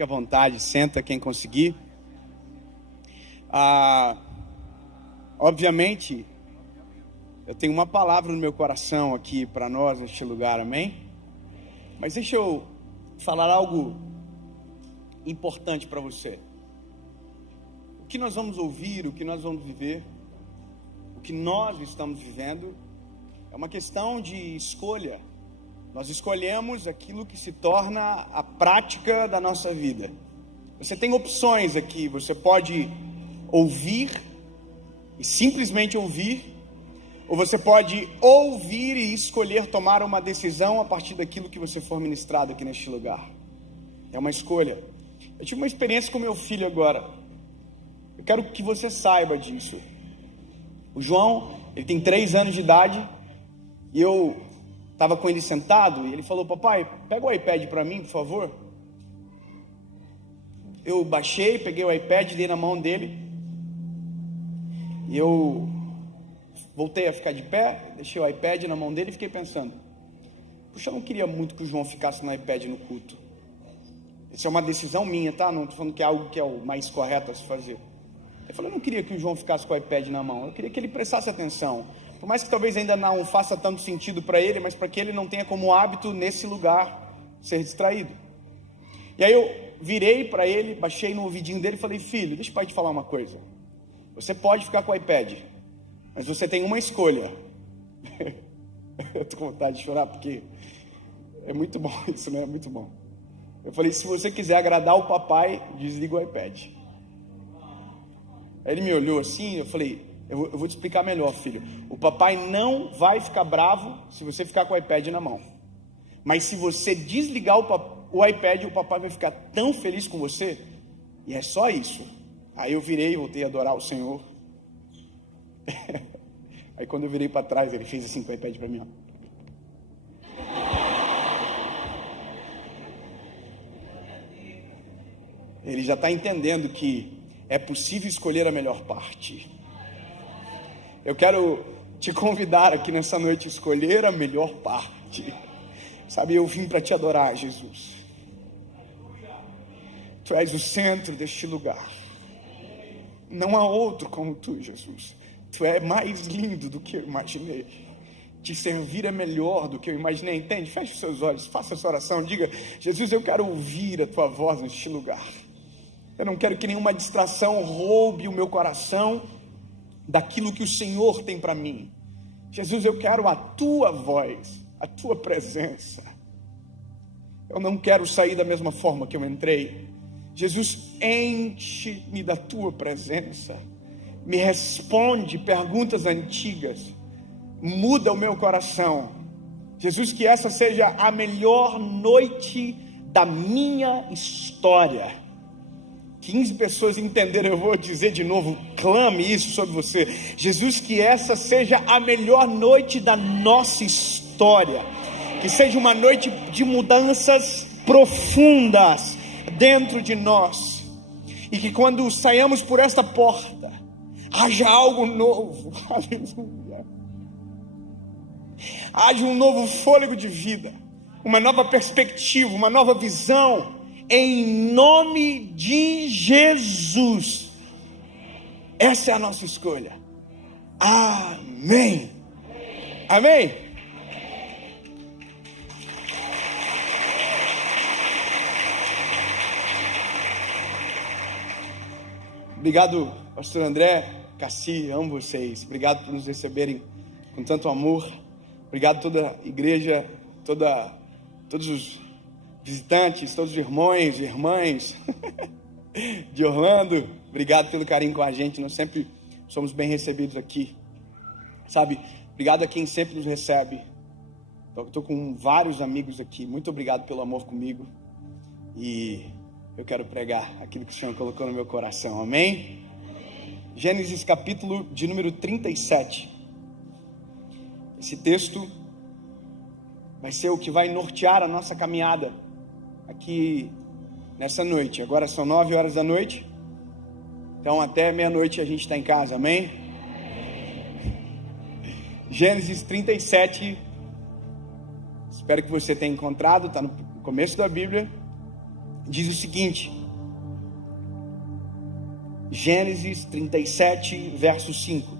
Fique à vontade, senta quem conseguir. Obviamente, eu tenho uma palavra no meu coração aqui para nós neste lugar, amém? Mas deixa eu falar algo importante para você. O que nós vamos ouvir, o que nós vamos viver, o que nós estamos vivendo, é uma questão de escolha. Nós escolhemos aquilo que se torna a prática da nossa vida. Você tem opções aqui, você pode ouvir e simplesmente ouvir, ou você pode ouvir e escolher tomar uma decisão a partir daquilo que você for ministrado aqui neste lugar. É uma escolha. Eu tive uma experiência com meu filho agora. Eu quero que você saiba disso. O João, ele tem 3 anos de idade, e eu estava com ele sentado, e ele falou: papai, pega o iPad para mim, por favor. Eu baixei, peguei o iPad, dei na mão dele, e eu voltei a ficar de pé, deixei o iPad na mão dele e fiquei pensando: puxa, eu não queria muito que o João ficasse no iPad no culto. Isso é uma decisão minha, tá? Não estou falando que é algo que é o mais correto a se fazer. Eu falei: eu não queria que o João ficasse com o iPad na mão, eu queria que ele prestasse atenção. Por mais que talvez ainda não faça tanto sentido para ele, mas para que ele não tenha como hábito nesse lugar ser distraído. E aí eu virei para ele, baixei no ouvidinho dele e falei: filho, deixa o pai te falar uma coisa. Você pode ficar com o iPad, mas você tem uma escolha. Eu tô com vontade de chorar porque é muito bom isso, né? É muito bom. Eu falei: se você quiser agradar o papai, desliga o iPad. Aí ele me olhou assim, eu falei: eu vou te explicar melhor, filho. O papai não vai ficar bravo se você ficar com o iPad na mão. Mas se você desligar o iPad, o papai vai ficar tão feliz com você. E é só isso. Aí eu virei e voltei a adorar o Senhor. Aí quando eu virei para trás, ele fez assim com o iPad para mim, ó. Ele já está entendendo que é possível escolher a melhor parte. Eu quero te convidar aqui nessa noite a escolher a melhor parte. Sabe, eu vim para te adorar, Jesus. Tu és o centro deste lugar. Não há outro como tu, Jesus. Tu é mais lindo do que eu imaginei. Te servir é melhor do que eu imaginei. Entende? Feche os seus olhos, faça essa oração. Diga: Jesus, eu quero ouvir a tua voz neste lugar. Eu não quero que nenhuma distração roube o meu coração daquilo que o Senhor tem para mim. Jesus, eu quero a tua voz, a tua presença. Eu não quero sair da mesma forma que eu entrei. Jesus, enche-me da tua presença. Me responde perguntas antigas. Muda o meu coração. Jesus, que essa seja a melhor noite da minha história. 15 pessoas entenderam, eu vou dizer de novo, clame isso sobre você. Jesus, que essa seja a melhor noite da nossa história. Que seja uma noite de mudanças profundas dentro de nós. E que quando saiamos por esta porta, haja algo novo. Aleluia. Haja um novo fôlego de vida, uma nova perspectiva, uma nova visão. Em nome de Jesus. Essa é a nossa escolha. Amém. Amém. Obrigado, pastor André, Cassi, amo vocês. Obrigado por nos receberem com tanto amor. Obrigado a toda a igreja, todos os visitantes, todos os irmãos e irmãs de Orlando. Obrigado pelo carinho com a gente. Nós sempre somos bem recebidos aqui, sabe? Obrigado a quem sempre nos recebe. Estou com vários amigos aqui. Muito obrigado pelo amor comigo. E eu quero pregar aquilo que o Senhor colocou no meu coração, amém? Gênesis capítulo de número 37. Esse texto vai ser o que vai nortear a nossa caminhada aqui nessa noite. Agora são 9 horas da noite, então até meia-noite a gente está em casa, amém? Gênesis 37, espero que você tenha encontrado, está no começo da Bíblia, diz o seguinte, Gênesis 37, verso 5.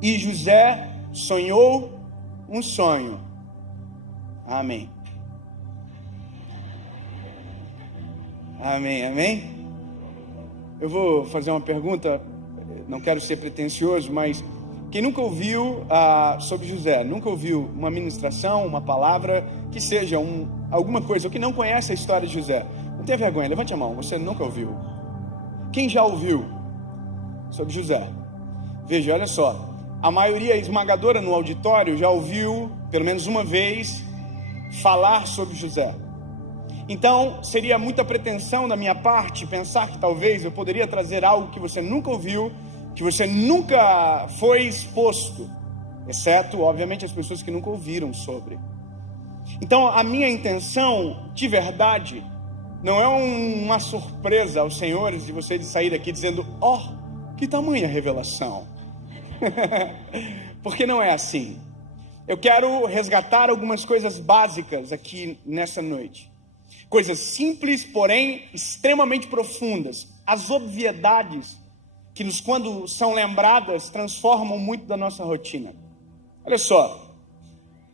E José sonhou um sonho. Amém. Amém, amém? Eu vou fazer uma pergunta, não quero ser pretensioso, mas quem nunca ouviu sobre José, nunca ouviu uma ministração, uma palavra, que seja alguma coisa, ou que não conhece a história de José, não tenha vergonha, levante a mão, você nunca ouviu. Quem já ouviu sobre José? Veja, olha só, a maioria esmagadora no auditório já ouviu, pelo menos uma vez, falar sobre José. Então, seria muita pretensão da minha parte pensar que talvez eu poderia trazer algo que você nunca ouviu, que você nunca foi exposto, exceto, obviamente, as pessoas que nunca ouviram sobre. Então, a minha intenção, de verdade, não é uma surpresa aos senhores de vocês de sair daqui dizendo, que tamanha revelação. Porque não é assim. Eu quero resgatar algumas coisas básicas aqui nessa noite. Coisas simples, porém extremamente profundas. As obviedades que quando são lembradas, transformam muito da nossa rotina. Olha só,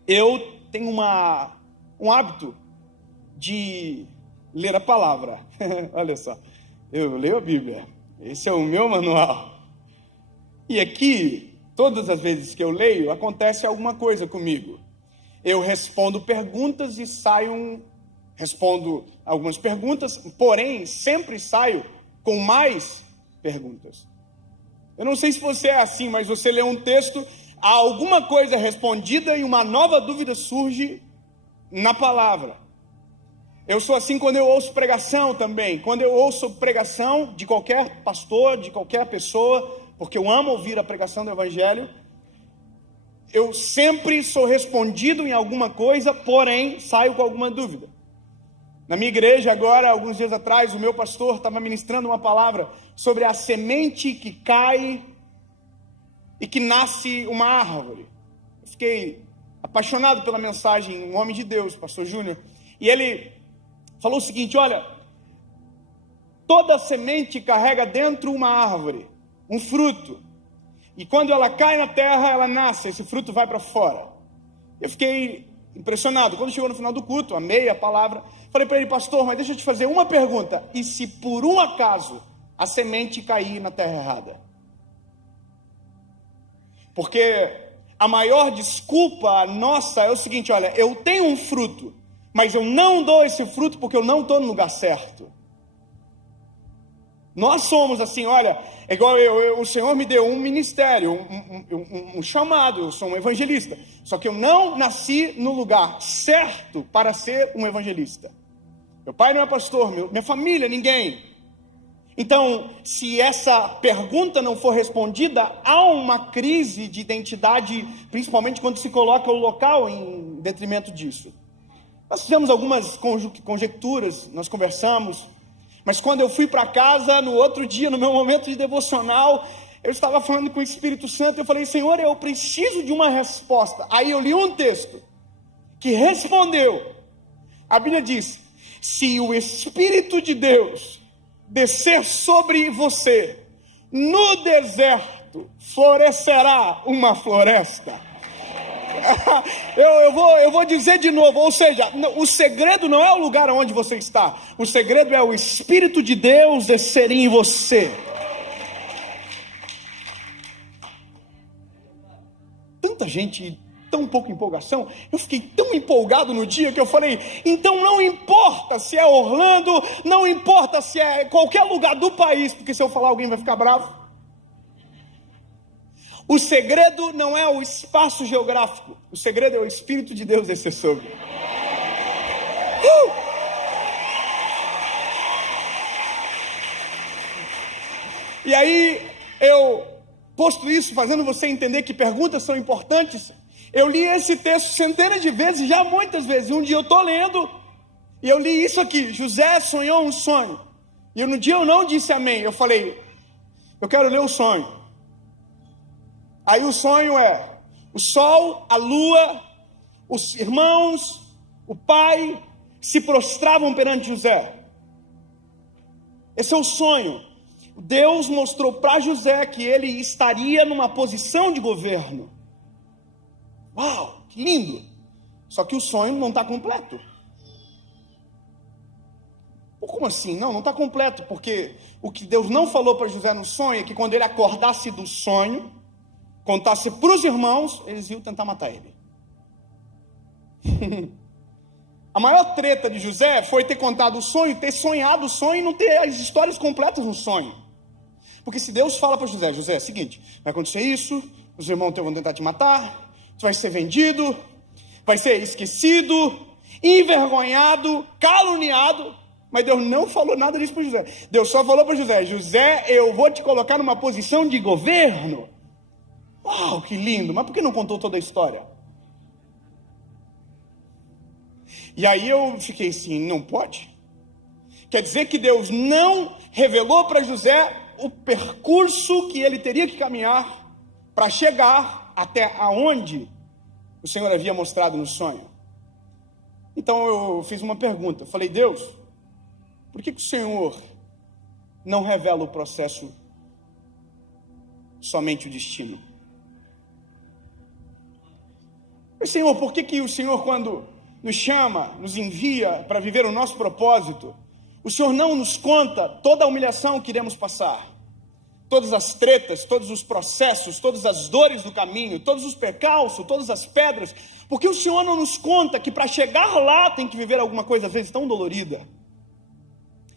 eu tenho um hábito de ler a palavra. Olha só, eu leio a Bíblia. Esse é o meu manual. E aqui, todas as vezes que eu leio, acontece alguma coisa comigo. Eu respondo perguntas e respondo algumas perguntas, porém, sempre saio com mais perguntas. Eu não sei se você é assim, mas você lê um texto, alguma coisa é respondida e uma nova dúvida surge na palavra. Eu sou assim quando eu ouço pregação também. Quando eu ouço pregação de qualquer pastor, de qualquer pessoa, porque eu amo ouvir a pregação do Evangelho, eu sempre sou respondido em alguma coisa, porém saio com alguma dúvida. Na minha igreja agora, alguns dias atrás, o meu pastor estava ministrando uma palavra sobre a semente que cai e que nasce uma árvore. Eu fiquei apaixonado pela mensagem, um homem de Deus, pastor Júnior, e ele falou o seguinte, olha, toda semente carrega dentro uma árvore, um fruto, e quando ela cai na terra, ela nasce, esse fruto vai para fora. Eu fiquei impressionado. Quando chegou no final do culto, amei a palavra, falei para ele, pastor, mas deixa eu te fazer uma pergunta, e se por um acaso a semente cair na terra errada? Porque a maior desculpa nossa é o seguinte, olha, eu tenho um fruto, mas eu não dou esse fruto porque eu não estou no lugar certo. Nós somos assim, olha, é igual o Senhor me deu um ministério, um chamado, eu sou um evangelista, só que eu não nasci no lugar certo para ser um evangelista. Meu pai não é pastor, minha família, ninguém. Então, se essa pergunta não for respondida, há uma crise de identidade, principalmente quando se coloca o local em detrimento disso. Nós fizemos algumas conjecturas, nós conversamos, mas quando eu fui para casa, no outro dia, no meu momento de devocional, eu estava falando com o Espírito Santo, eu falei, Senhor, eu preciso de uma resposta. Aí eu li um texto que respondeu. A Bíblia diz, se o Espírito de Deus descer sobre você, no deserto florescerá uma floresta. Eu vou dizer de novo, ou seja, o segredo não é o lugar onde você está, o segredo é o Espírito de Deus descer em você. Tanta gente, tão pouca empolgação, eu fiquei tão empolgado no dia que eu falei, então não importa se é Orlando, não importa se é qualquer lugar do país, porque se eu falar alguém vai ficar bravo. O segredo não é o espaço geográfico, o segredo é o Espírito de Deus descer sobre. E aí, posto isso, fazendo você entender que perguntas são importantes, eu li esse texto centenas de vezes, já muitas vezes. Um dia eu estou lendo, e eu li isso aqui, José sonhou um sonho. E no dia eu não disse amém, eu falei, eu quero ler o sonho. Aí o sonho é, o sol, a lua, os irmãos, o pai, se prostravam perante José. Esse é o sonho. Deus mostrou para José que ele estaria numa posição de governo. Uau, que lindo! Só que o sonho não está completo. Como assim? Não está completo, porque o que Deus não falou para José no sonho é que quando ele acordasse do sonho, contasse para os irmãos, eles iam tentar matar ele. A maior treta de José foi ter contado o sonho, ter sonhado o sonho e não ter as histórias completas no sonho. Porque se Deus fala para José, José, é o seguinte, vai acontecer isso, os irmãos vão tentar te matar, você vai ser vendido, vai ser esquecido, envergonhado, caluniado. Mas Deus não falou nada disso para José. Deus só falou para José, José, eu vou te colocar numa posição de governo. Uau, que lindo, mas por que não contou toda a história? E aí eu fiquei assim, não pode? Quer dizer que Deus não revelou para José o percurso que ele teria que caminhar para chegar até aonde o Senhor havia mostrado no sonho. Então eu fiz uma pergunta, falei, Deus, por que o Senhor não revela o processo, somente o destino? Senhor, por que o Senhor, quando nos chama, nos envia para viver o nosso propósito, o Senhor não nos conta toda a humilhação que iremos passar, todas as tretas, todos os processos, todas as dores do caminho, todos os percalços, todas as pedras? Porque o Senhor não nos conta que para chegar lá tem que viver alguma coisa às vezes tão dolorida?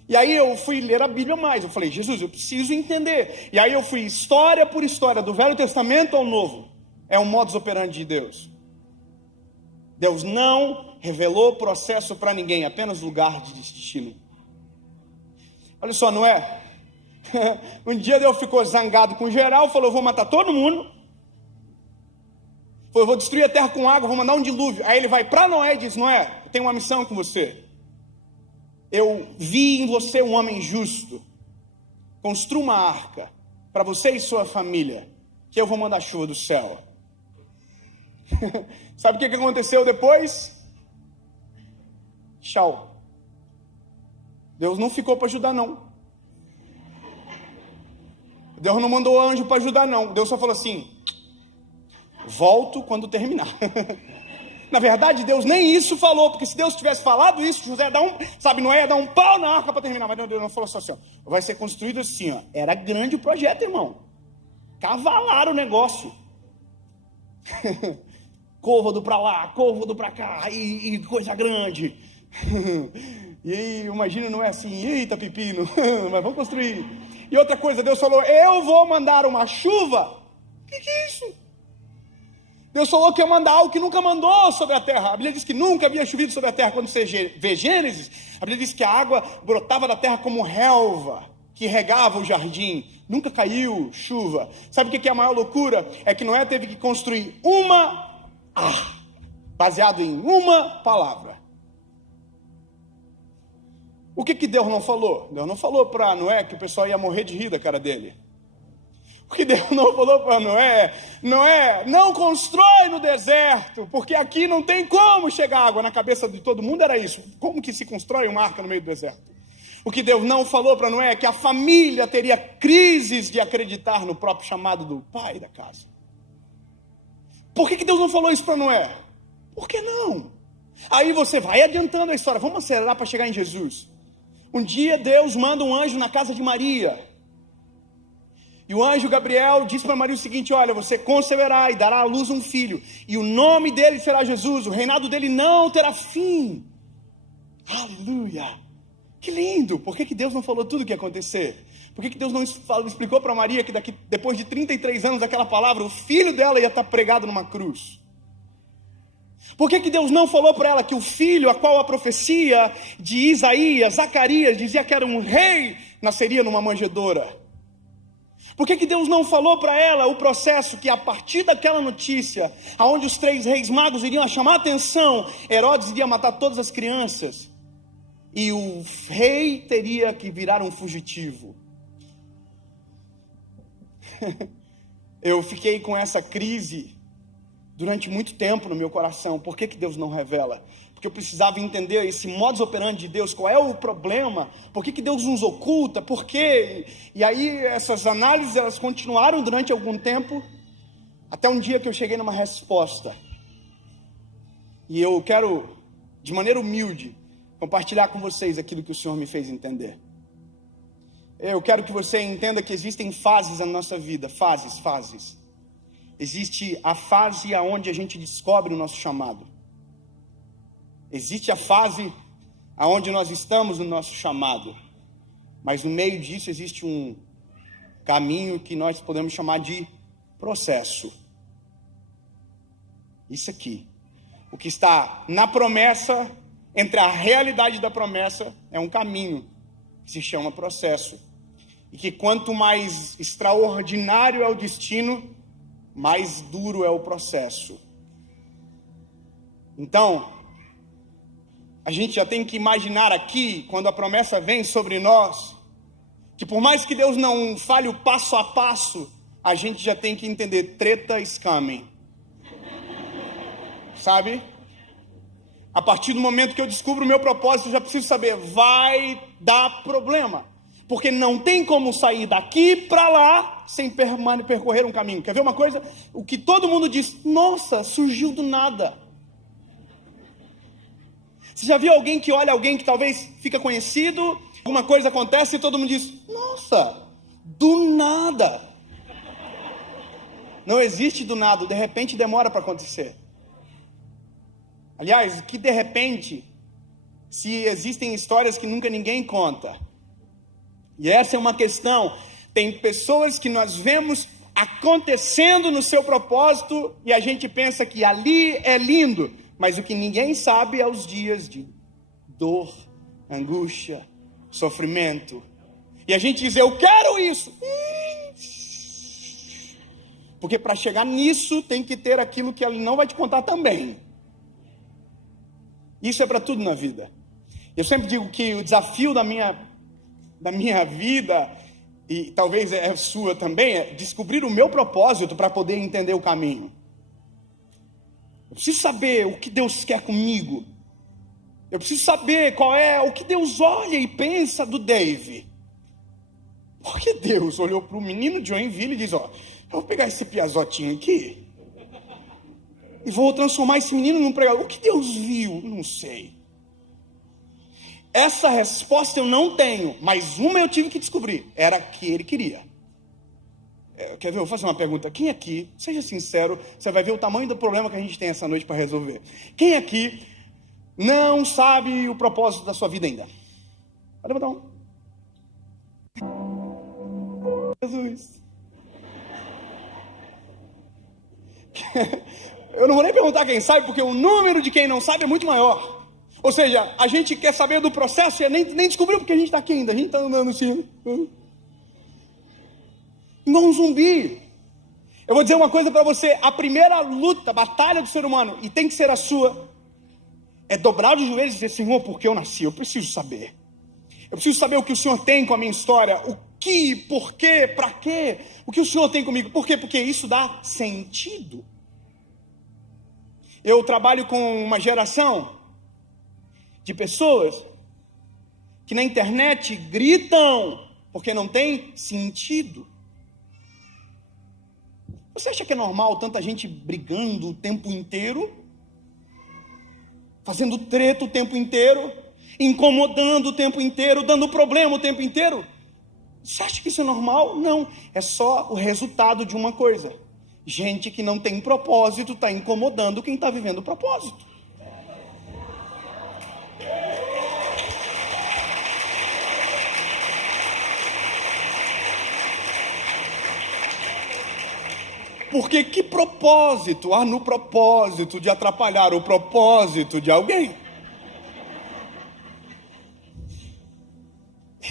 E aí eu fui ler a Bíblia mais, eu falei, Jesus, eu preciso entender. E aí eu fui história por história, do Velho Testamento ao Novo. É um modus operandi de Deus. Deus não revelou processo para ninguém, apenas lugar de destino. Olha só, não é? Um dia Deus ficou zangado com geral, falou, eu vou matar todo mundo. Falou, eu vou destruir a terra com água, vou mandar um dilúvio. Aí ele vai para Noé e diz, Noé, eu tenho uma missão com você. Eu vi em você um homem justo. Construa uma arca para você e sua família, que eu vou mandar chuva do céu. Sabe o que aconteceu depois? Tchau. Deus não ficou para ajudar, não. Deus não mandou anjo para ajudar, não. Deus só falou assim, volto quando terminar. Na verdade, Deus nem isso falou, porque se Deus tivesse falado isso, José ia dar Noé ia dar um pau na arca para terminar, mas Deus não falou assim, ó, vai ser construído assim, ó. Era grande o projeto, irmão. Cavalaram o negócio. Côvado para lá, côvado para cá, e coisa grande. E aí, imagina, não é assim, eita pepino, mas vamos construir. E outra coisa, Deus falou, eu vou mandar uma chuva. O que é isso? Deus falou que ia mandar algo que nunca mandou sobre a terra. A Bíblia diz que nunca havia chovido sobre a terra. Quando você vê Gênesis, a Bíblia diz que a água brotava da terra como relva, que regava o jardim. Nunca caiu chuva. Sabe o que é a maior loucura? É que Noé teve que construir baseado em uma palavra. O que Deus não falou? Deus não falou para Noé que o pessoal ia morrer de rir da cara dele. O que Deus não falou para Noé, não constrói no deserto, porque aqui não tem como chegar água. Na cabeça de todo mundo era isso. Como que se constrói uma arca no meio do deserto? O que Deus não falou para Noé é que a família teria crises de acreditar no próprio chamado do pai da casa. Por que Deus não falou isso para Noé? Por que não? Aí você vai adiantando a história. Vamos acelerar para chegar em Jesus. Um dia Deus manda um anjo na casa de Maria. E o anjo Gabriel diz para Maria o seguinte, olha, você conceberá e dará à luz um filho. E o nome dele será Jesus. O reinado dele não terá fim. Aleluia. Que lindo. Por que Deus não falou tudo o que ia acontecer? Por que Deus não explicou para Maria que depois de 33 anos daquela palavra, o filho dela ia estar pregado numa cruz? Por que Deus não falou para ela que o filho, a qual a profecia de Isaías, Zacarias, dizia que era um rei, nasceria numa manjedoura? Por que Deus não falou para ela o processo que a partir daquela notícia, aonde os 3 reis magos iriam chamar a atenção, Herodes iria matar todas as crianças, e o rei teria que virar um fugitivo? Eu fiquei com essa crise durante muito tempo no meu coração. Por que Deus não revela? porque eu precisava entender esse modus operandi de Deus, qual é o problema, por que Deus nos oculta, por quê? E aí essas análises, elas continuaram durante algum tempo, até um dia que eu cheguei numa resposta. E eu quero, de maneira humilde, compartilhar com vocês aquilo que o Senhor me fez entender. Eu quero que você entenda que existem fases na nossa vida, fases. Existe a fase onde a gente descobre o nosso chamado. Existe a fase onde nós estamos no nosso chamado. Mas no meio disso existe um caminho que nós podemos chamar de processo. Isso aqui. O que está na promessa, entre a realidade da promessa, é um caminho que se chama processo. E que quanto mais extraordinário é o destino, mais duro é o processo. Então, a gente já tem que imaginar aqui, quando a promessa vem sobre nós, que por mais que Deus não fale o passo a passo, a gente já tem que entender, treta is coming. Sabe? A partir do momento que eu descubro o meu propósito, eu já preciso saber, vai dar problema. Porque não tem como sair daqui para lá sem percorrer um caminho. Quer ver uma coisa? O que todo mundo diz, nossa, surgiu do nada. Você já viu alguém que olha alguém que talvez fica conhecido, alguma coisa acontece e todo mundo diz, nossa, do nada. Não existe do nada, de repente demora para acontecer. Aliás, que de repente, se existem histórias que nunca ninguém conta. E essa é uma questão. Tem pessoas que nós vemos acontecendo no seu propósito e a gente pensa que ali é lindo. Mas o que ninguém sabe é os dias de dor, angústia, sofrimento. E a gente diz, eu quero isso. Porque para chegar nisso tem que ter aquilo que ele não vai te contar também. Isso é para tudo na vida. Eu sempre digo que o desafio da minha vida, e talvez é sua também, é descobrir o meu propósito para poder entender o caminho. Eu preciso saber o que Deus quer comigo. Eu preciso saber qual é o que Deus olha e pensa do Dave. Porque Deus olhou para o menino de Joinville e diz, ó, eu vou pegar esse piazotinho aqui e vou transformar esse menino num pregador. O que Deus viu? Não sei. Essa resposta eu não tenho, mas uma eu tive que descobrir. Era a que ele queria. Quer ver? Eu vou fazer uma pergunta. Quem aqui, seja sincero, você vai ver o tamanho do problema que a gente tem essa noite para resolver. Quem aqui não sabe o propósito da sua vida ainda? Pode botar um. Jesus. Eu não vou nem perguntar quem sabe, porque o número de quem não sabe é muito maior. Ou seja, a gente quer saber do processo e nem descobriu porque a gente está aqui ainda. A gente está andando assim, igual um zumbi. Eu vou dizer uma coisa para você. A primeira luta, batalha do ser humano, e tem que ser a sua, é dobrar os joelhos e dizer, Senhor, por que eu nasci? Eu preciso saber. Eu preciso saber o que o Senhor tem com a minha história. O que, por quê, para quê? O que o Senhor tem comigo? Por quê? Porque isso dá sentido. Eu trabalho com uma geração de pessoas que na internet gritam porque não tem sentido. Você acha que é normal tanta gente brigando o tempo inteiro? Fazendo treta o tempo inteiro? Incomodando o tempo inteiro? Dando problema o tempo inteiro? Você acha que isso é normal? Não, é só o resultado de uma coisa. Gente que não tem propósito está incomodando quem está vivendo o propósito. Porque que propósito há no propósito de atrapalhar o propósito de alguém?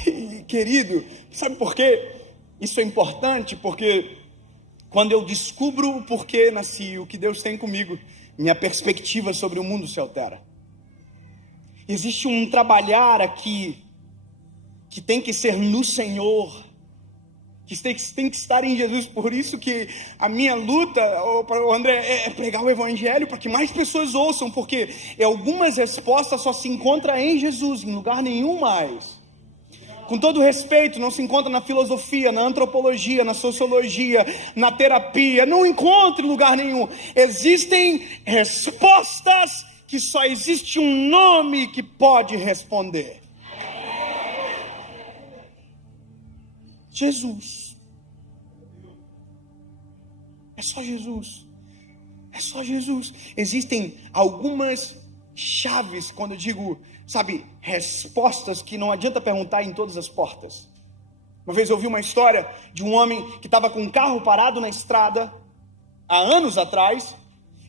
E, querido, sabe por quê? Isso é importante, porque quando eu descubro o porquê nasci, o que Deus tem comigo, minha perspectiva sobre o mundo se altera. Existe um trabalhar aqui que tem que ser no Senhor, que tem que estar em Jesus. Por isso que a minha luta, André, é pregar o evangelho para que mais pessoas ouçam, porque algumas respostas só se encontram em Jesus, em lugar nenhum mais. Com todo respeito, não se encontra na filosofia, na antropologia, na sociologia, na terapia, não encontra em lugar nenhum. Existem respostas que só existe um nome que pode responder. Jesus. É só Jesus. É só Jesus. Existem algumas chaves, quando eu digo, sabe, respostas que não adianta perguntar em todas as portas. Uma vez eu ouvi uma história de um homem que estava com um carro parado na estrada, há anos atrás,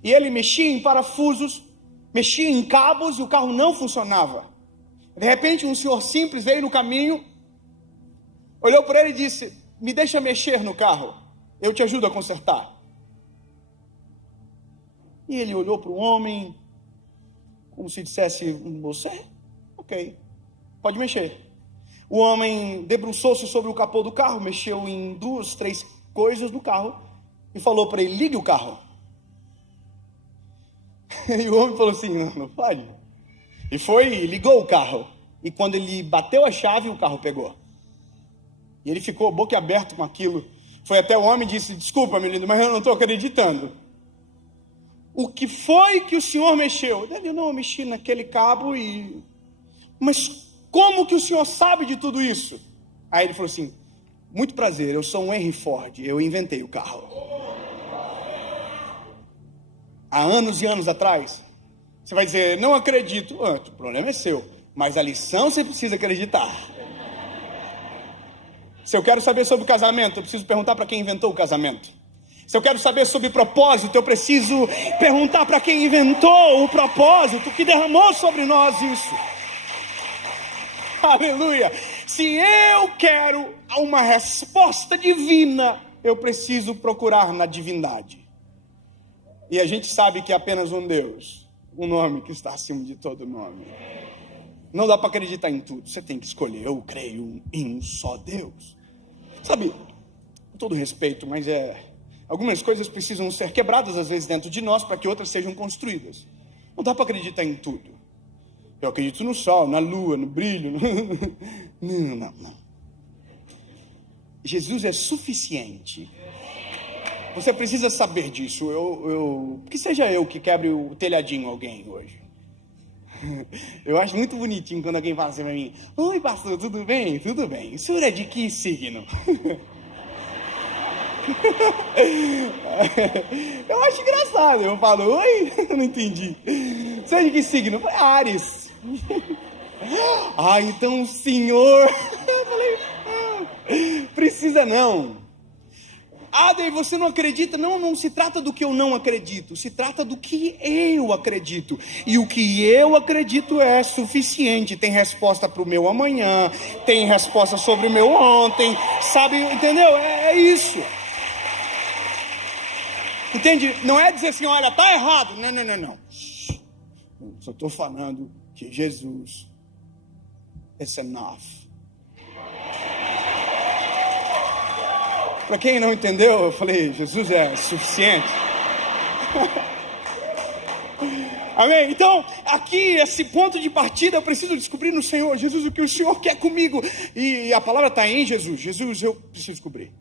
e ele mexia em parafusos, mexia em cabos e o carro não funcionava. De repente um senhor simples veio no caminho, olhou para ele e disse: me deixa mexer no carro, eu te ajudo a consertar. E ele olhou para o homem, como se dissesse: você? Ok, pode mexer. O homem debruçou-se sobre o capô do carro, mexeu em 2, 3 coisas no carro e falou para ele: ligue o carro. E o homem falou assim: não pode. E foi e ligou o carro. E quando ele bateu a chave, o carro pegou. E ele ficou boquiaberto com aquilo. Foi até o homem e disse: desculpa, meu lindo, mas eu não estou acreditando. O que foi que o senhor mexeu? Ele: não, eu mexi naquele cabo e... Mas como que o senhor sabe de tudo isso? Aí ele falou assim: muito prazer, eu sou um Henry Ford, eu inventei o carro. Há anos e anos atrás. Você vai dizer: não acredito. O problema é seu, mas a lição você precisa acreditar. Se eu quero saber sobre o casamento, eu preciso perguntar para quem inventou o casamento. Se eu quero saber sobre propósito, eu preciso perguntar para quem inventou o propósito, que derramou sobre nós isso. Aleluia! Se eu quero uma resposta divina, eu preciso procurar na divindade. E a gente sabe que é apenas um Deus, um nome que está acima de todo nome. Não dá para acreditar em tudo, você tem que escolher. Eu creio em um só Deus. Sabe, com todo respeito, mas algumas coisas precisam ser quebradas às vezes dentro de nós para que outras sejam construídas. Não dá para acreditar em tudo. Eu acredito no sol, na lua, no brilho. Não. Jesus é suficiente. Você precisa saber disso. Que seja eu que quebre o telhadinho alguém hoje. Eu acho muito bonitinho quando alguém fala assim pra mim: oi, pastor, tudo bem? Tudo bem. O senhor é de que signo? Eu acho engraçado. Eu falo: oi? Eu não entendi. Você é de que signo? Eu falei: Áries. Então o senhor... Eu falei: precisa não. Daí você não acredita? Não se trata do que eu não acredito, se trata do que eu acredito. E o que eu acredito é suficiente. Tem resposta para o meu amanhã, tem resposta sobre o meu ontem, sabe, entendeu? É isso. Entende? Não é dizer assim: olha, tá errado. Não. Só estou falando que Jesus is enough. Para quem não entendeu, eu falei: Jesus é suficiente. Amém? Então, aqui, esse ponto de partida, eu preciso descobrir no Senhor. Jesus, o que o Senhor quer comigo? E a palavra está em Jesus. Jesus, eu preciso descobrir.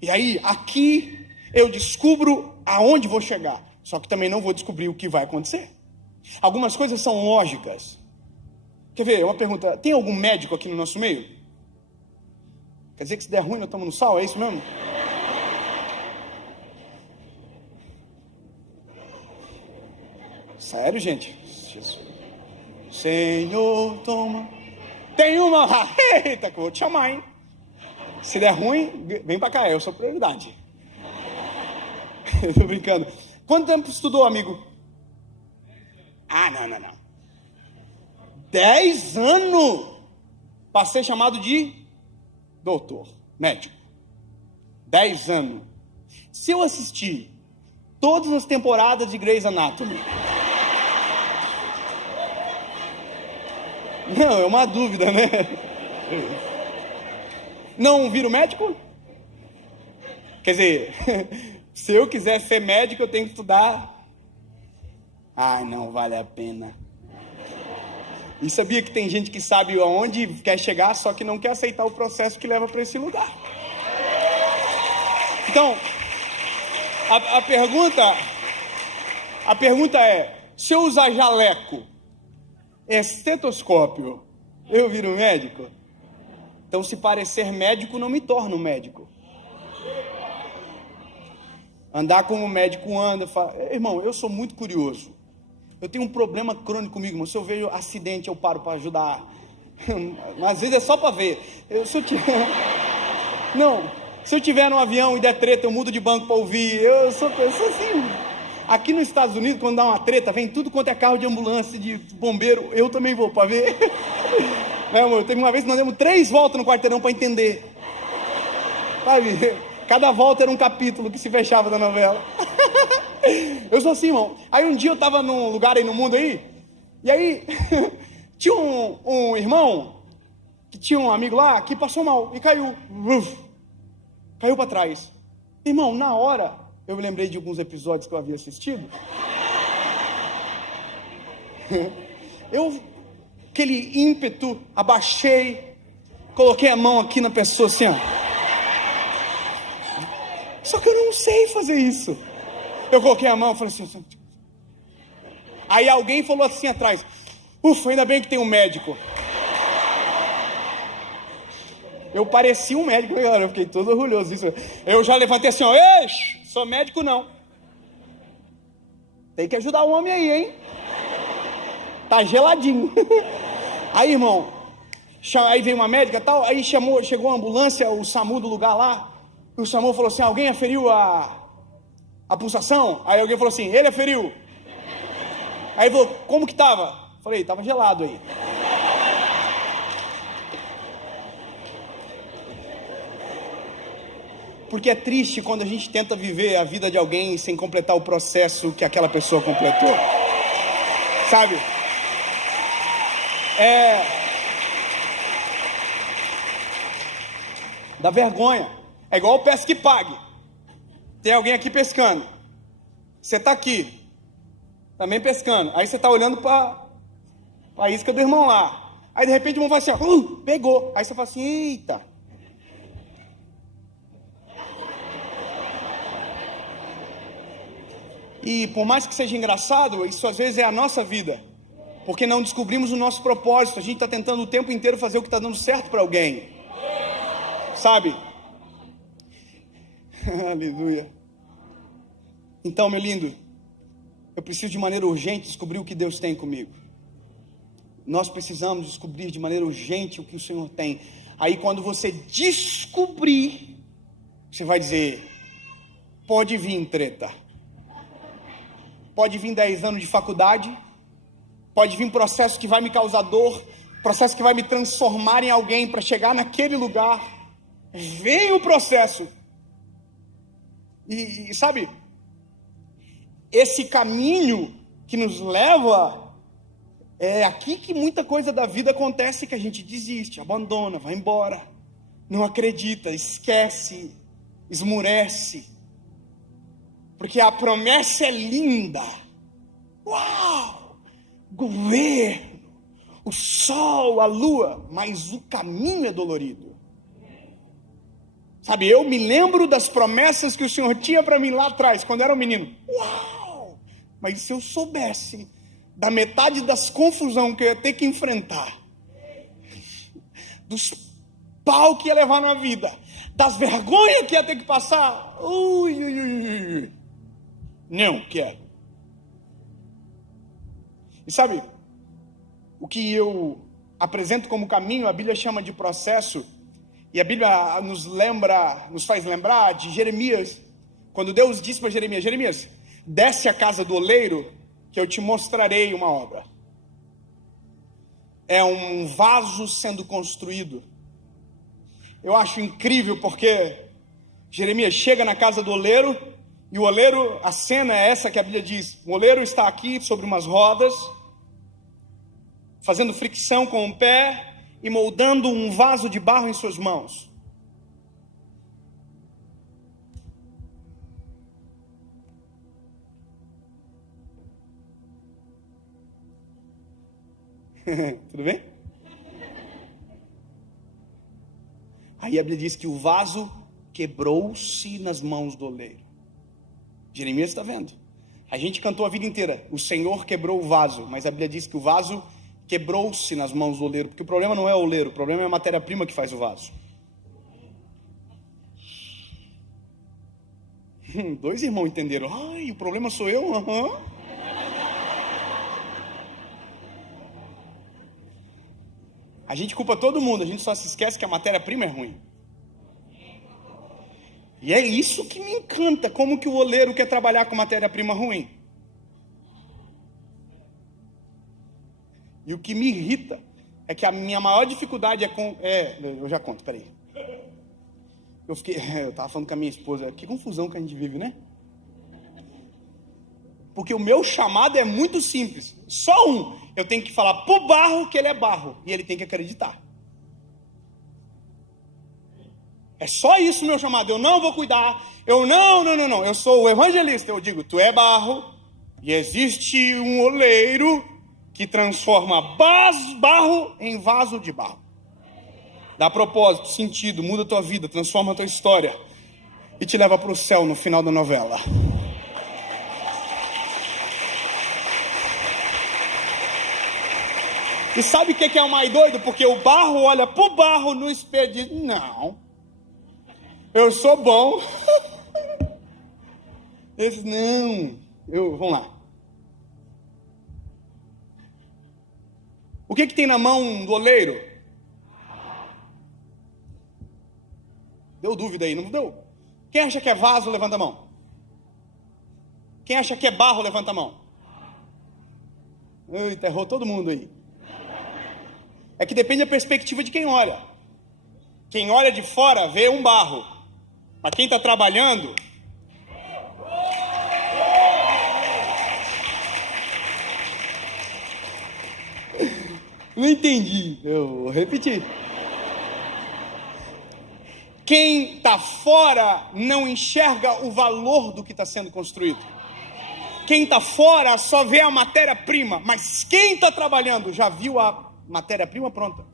E aí, aqui, eu descubro aonde vou chegar. Só que também não vou descobrir o que vai acontecer. Algumas coisas são lógicas. Quer ver? Uma pergunta: tem algum médico aqui no nosso meio? Quer dizer que se der ruim, nós estamos no sal, é isso mesmo? Sério, gente? Jesus. Senhor, toma. Tem uma. Eita, que eu vou te chamar, hein? Se der ruim, vem pra cá, eu sou prioridade. Eu tô brincando. Quanto tempo estudou, amigo? Não. 10 anos para ser chamado de doutor, médico. 10 anos. Se eu assistir todas as temporadas de Grey's Anatomy... Não, é uma dúvida, né? Não viro médico? Quer dizer, se eu quiser ser médico, eu tenho que estudar. Ai, não vale a pena. E sabia que tem gente que sabe aonde quer chegar, só que não quer aceitar o processo que leva para esse lugar. Então, a pergunta é, se eu usar jaleco, estetoscópio, eu viro médico? Então, se parecer médico, não me torno médico. Andar como o médico anda, irmão, eu sou muito curioso. Eu tenho um problema crônico comigo, irmão. Se eu vejo acidente, eu paro para ajudar. Mas às vezes é só para ver. Se eu tiver num avião e der treta, eu mudo de banco para ouvir. Eu sou assim. Aqui nos Estados Unidos, quando dá uma treta, vem tudo quanto é carro de ambulância, de bombeiro. Eu também vou para ver. Não, teve uma vez que nós demos 3 voltas no quarteirão para entender. Sabe? Cada volta era um capítulo que se fechava da novela. Eu sou assim, irmão. Aí um dia eu tava num lugar aí no mundo aí, e aí tinha um irmão que tinha um amigo lá que passou mal e caiu. Caiu para trás. Irmão, na hora, eu me lembrei de alguns episódios que eu havia assistido. Aquele ímpeto, abaixei, coloquei a mão aqui na pessoa assim, ó. Só que eu não sei fazer isso. Eu coloquei a mão e falei assim. Aí alguém falou assim atrás, ufa, ainda bem que tem um médico. Eu parecia um médico, galera, eu fiquei todo orgulhoso disso. Eu já levantei assim, ó, ei, sou médico não. Tem que ajudar o homem aí, hein? Tá geladinho. Aí, irmão, aí veio uma médica e tal, aí chegou a ambulância, o SAMU do lugar lá, e o SAMU falou assim, alguém aferiu a pulsação? Aí alguém falou assim, ele aferiu. Aí falou, como que tava? Falei, tava gelado aí. Porque é triste quando a gente tenta viver a vida de alguém sem completar o processo que aquela pessoa completou. Sabe? Dá vergonha. É igual o pesca que pague. Tem alguém aqui pescando. Você tá aqui. Também pescando. Aí você tá olhando para a isca do irmão lá. Aí de repente o irmão fala assim, ó, pegou. Aí você fala assim, eita. E por mais que seja engraçado, isso às vezes é a nossa vida. Porque não descobrimos o nosso propósito. A gente está tentando o tempo inteiro fazer o que está dando certo para alguém. Sabe? Aleluia. Então, meu lindo, eu preciso de maneira urgente descobrir o que Deus tem comigo. Nós precisamos descobrir de maneira urgente o que o Senhor tem. Aí quando você descobrir, você vai dizer, pode vir treta. Pode vir 10 anos de faculdade, pode vir processo que vai me causar dor, processo que vai me transformar em alguém para chegar naquele lugar. Vem o processo. E sabe, esse caminho que nos leva, é aqui que muita coisa da vida acontece, que a gente desiste, abandona, vai embora, não acredita, esquece, esmurece. Porque a promessa é linda. Uau! Governo, o sol, a lua, mas o caminho é dolorido. Sabe, eu me lembro das promessas que o Senhor tinha para mim lá atrás, quando eu era um menino. Uau! Mas se eu soubesse da metade das confusões que eu ia ter que enfrentar, dos pau que ia levar na vida, das vergonhas que ia ter que passar, não quero. E sabe, o que eu apresento como caminho, a Bíblia chama de processo, e a Bíblia nos faz lembrar de Jeremias, quando Deus disse para Jeremias, Jeremias, desce à casa do oleiro, que eu te mostrarei uma obra. É um vaso sendo construído. Eu acho incrível porque Jeremias chega na casa do oleiro, e o oleiro, a cena é essa que a Bíblia diz, o oleiro está aqui sobre umas rodas, fazendo fricção com o pé, e moldando um vaso de barro em suas mãos. Tudo bem? Aí a Bíblia diz que o vaso quebrou-se nas mãos do oleiro. Jeremias está vendo. A gente cantou a vida inteira, o Senhor quebrou o vaso, mas a Bíblia diz que o vaso quebrou-se nas mãos do oleiro, porque o problema não é o oleiro, o problema é a matéria-prima que faz o vaso. Dois irmãos entenderam. Ai, o problema sou eu? Uhum. A gente culpa todo mundo, a gente só se esquece que a matéria-prima é ruim. E é isso que me encanta, como que o oleiro quer trabalhar com matéria-prima ruim. E o que me irrita é que a minha maior dificuldade eu já conto, peraí. Eu tava falando com a minha esposa, que confusão que a gente vive, né? Porque o meu chamado é muito simples, só eu tenho que falar pro barro que ele é barro, e ele tem que acreditar. É só isso o meu chamado, eu não vou cuidar, não, eu sou o evangelista, eu digo, tu é barro, e existe um oleiro que transforma barro em vaso de barro. Dá propósito, sentido, muda a tua vida, transforma a tua história, e te leva para o céu no final da novela. E sabe o que é o mais doido? Porque o barro olha pro barro no espelho e diz, não, eu sou bom. Ele diz, não, vamos lá. O que tem na mão do oleiro? Deu dúvida aí, não deu? Quem acha que é vaso, levanta a mão. Quem acha que é barro, levanta a mão. Eita, errou todo mundo aí. É que depende da perspectiva de quem olha. Quem olha de fora vê um barro. Mas quem está trabalhando... Não entendi, eu vou repetir. Quem está fora não enxerga o valor do que está sendo construído. Quem está fora só vê a matéria-prima, mas quem está trabalhando já viu a matéria-prima pronta.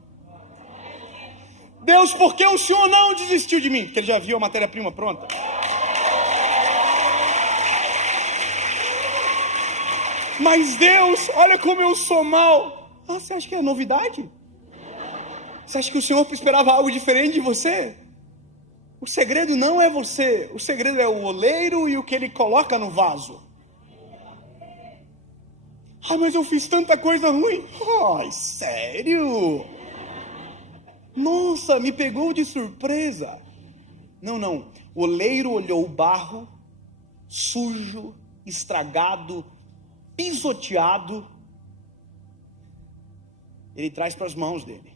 Deus, por que o Senhor não desistiu de mim? Porque Ele já viu a matéria-prima pronta. Mas Deus, olha como eu sou mal. Ah, você acha que é novidade? Você acha que o Senhor esperava algo diferente de você? O segredo não é você, o segredo é o oleiro e o que ele coloca no vaso. Ah, mas eu fiz tanta coisa ruim. Ai, sério? Nossa, me pegou de surpresa. Não. O oleiro olhou o barro, sujo, estragado, pisoteado. Ele traz para as mãos dele.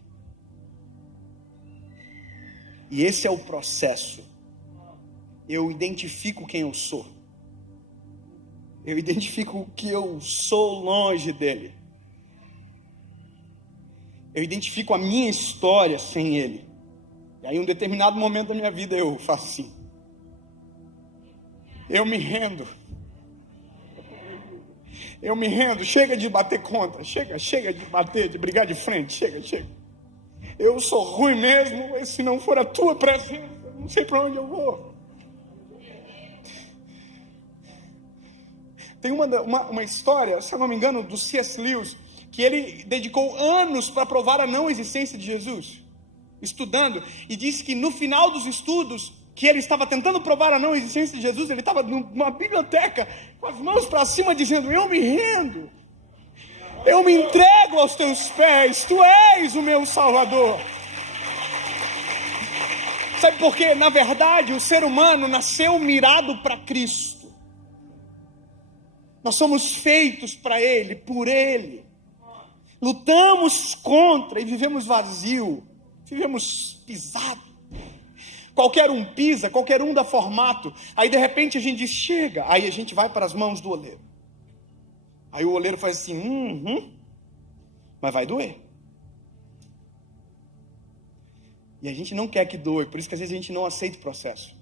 E esse é o processo. Eu identifico quem eu sou. Eu identifico o que eu sou longe dele. Eu identifico a minha história sem ele. E aí, em um determinado momento da minha vida, eu faço assim. Eu me rendo. Eu me rendo. Chega de bater contra. Chega de bater, de brigar de frente. Chega. Eu sou ruim mesmo. E se não for a tua presença, não sei para onde eu vou. Tem uma história, se eu não me engano, do C.S. Lewis, que ele dedicou anos para provar a não existência de Jesus, estudando, e disse que no final dos estudos, que ele estava tentando provar a não existência de Jesus, ele estava numa biblioteca, com as mãos para cima, dizendo, eu me rendo, eu me entrego aos teus pés, tu és o meu Salvador. Sabe por quê? Na verdade, o ser humano nasceu mirado para Cristo. Nós somos feitos para Ele, por Ele. Lutamos contra e vivemos vazio, vivemos pisado. Qualquer um pisa, qualquer um dá formato. Aí de repente a gente diz, chega. Aí a gente vai para as mãos do oleiro. Aí o oleiro faz assim, mas vai doer. E a gente não quer que doe, por isso que às vezes a gente não aceita o processo.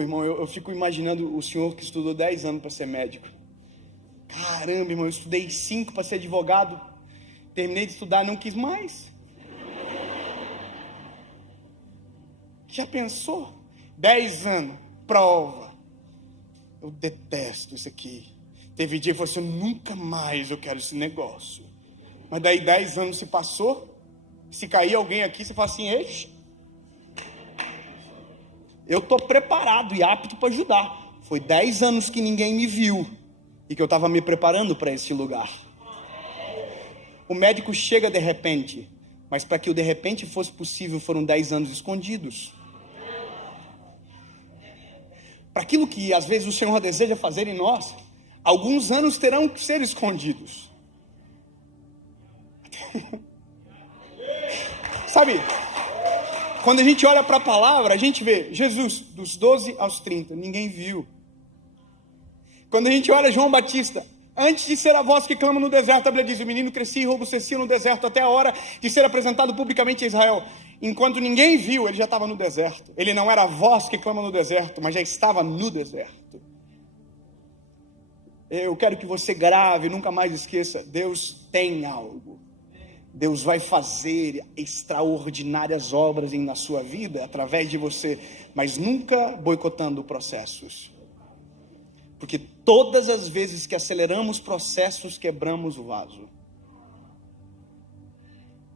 Irmão, eu fico imaginando o senhor que estudou 10 anos para ser médico. Caramba, irmão, eu estudei 5 para ser advogado. Terminei de estudar, não quis mais. Já pensou? 10 anos, prova. Eu detesto isso aqui. Teve dia que eu falei assim, nunca mais eu quero esse negócio. Mas daí 10 anos se passou. Se cair alguém aqui, você fala assim, eixe, eu estou preparado e apto para ajudar. Foi 10 anos que ninguém me viu e que eu estava me preparando para esse lugar. O médico chega de repente, mas para que o de repente fosse possível, foram 10 anos escondidos. Para aquilo que às vezes o Senhor deseja fazer em nós, alguns anos terão que ser escondidos. Sabe, quando a gente olha para a palavra, a gente vê Jesus, dos 12 aos 30, ninguém viu. Quando a gente olha João Batista, antes de ser a voz que clama no deserto, a Bíblia diz, o menino crescia e robustecia no deserto até a hora de ser apresentado publicamente a Israel. Enquanto ninguém viu, ele já estava no deserto. Ele não era a voz que clama no deserto, mas já estava no deserto. Eu quero que você grave, nunca mais esqueça, Deus tem algo. Deus vai fazer extraordinárias obras na sua vida, através de você, mas nunca boicotando processos. Porque todas as vezes que aceleramos processos, quebramos o vaso.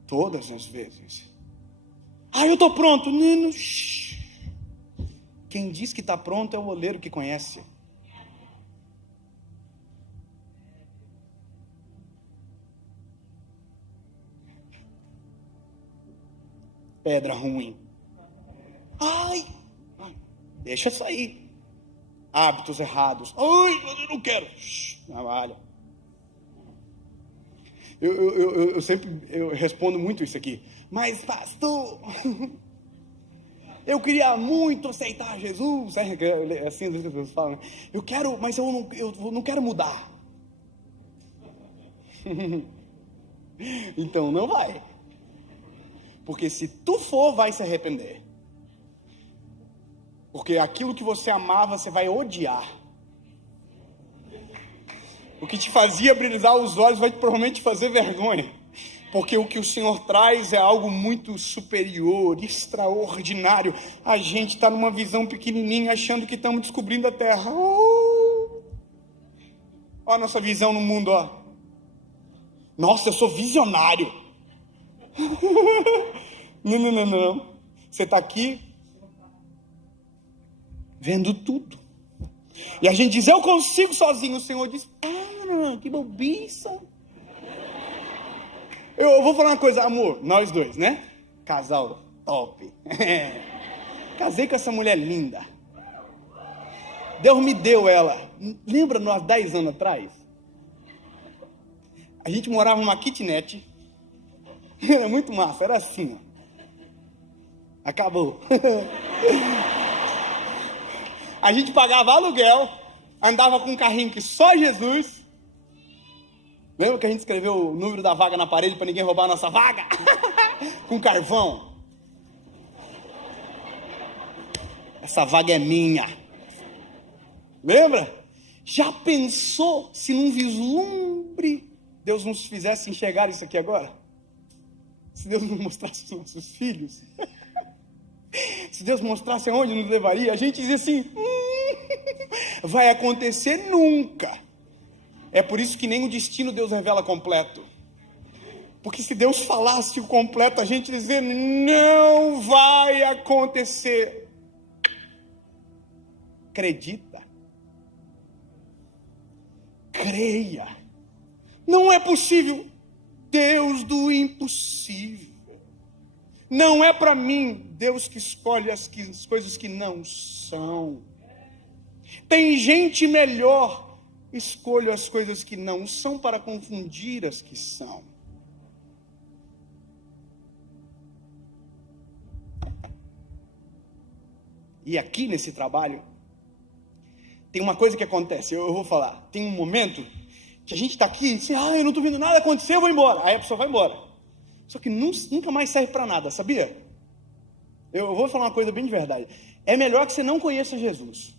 Todas as vezes. Eu estou pronto. Nino. Quem diz que está pronto é o oleiro que conhece. Pedra ruim. Deixa sair. Hábitos errados. Eu não quero. Trabalha. Eu sempre respondo muito isso aqui. Mas, pastor, eu queria muito aceitar Jesus. É assim as pessoas falam. Eu quero, mas eu não quero mudar. Então não vai. Porque se tu for, vai se arrepender. Porque aquilo que você amava, você vai odiar. O que te fazia brilhar os olhos vai provavelmente te fazer vergonha. Porque o que o Senhor traz é algo muito superior, extraordinário. A gente está numa visão pequenininha, achando que estamos descobrindo a terra. Olha a nossa visão no mundo, ó. Nossa, eu sou visionário. Não. Você está aqui vendo tudo. E a gente diz, eu consigo sozinho. O Senhor diz, que bobiça. Eu vou falar uma coisa, amor, nós dois, né? Casal top. Casei com essa mulher linda. Deus me deu ela. Lembra nós 10 anos atrás? A gente morava numa kitnet. Era muito massa, era assim, ó. Acabou. A gente pagava aluguel, andava com um carrinho que só Jesus. Lembra que a gente escreveu o número da vaga na parede para ninguém roubar a nossa vaga? Com carvão. Essa vaga é minha. Lembra? Já pensou se num vislumbre Deus nos fizesse enxergar isso aqui agora? Se Deus nos mostrasse os nossos filhos? Se Deus mostrasse aonde nos levaria, a gente dizia assim, vai acontecer nunca. É por isso que nem o destino Deus revela completo. Porque se Deus falasse o completo, a gente dizia, não vai acontecer. Acredita. Creia. Não é possível. Deus do impossível. Não é para mim, Deus que escolhe as coisas que não são. Tem gente melhor, escolho as coisas que não são para confundir as que são. E aqui nesse trabalho, tem uma coisa que acontece, eu vou falar, tem um momento que a gente está aqui e diz, eu não estou vendo nada acontecer, eu vou embora. Aí a pessoa vai embora. Só que nunca mais serve para nada, sabia? Eu vou falar uma coisa bem de verdade. É melhor que você não conheça Jesus.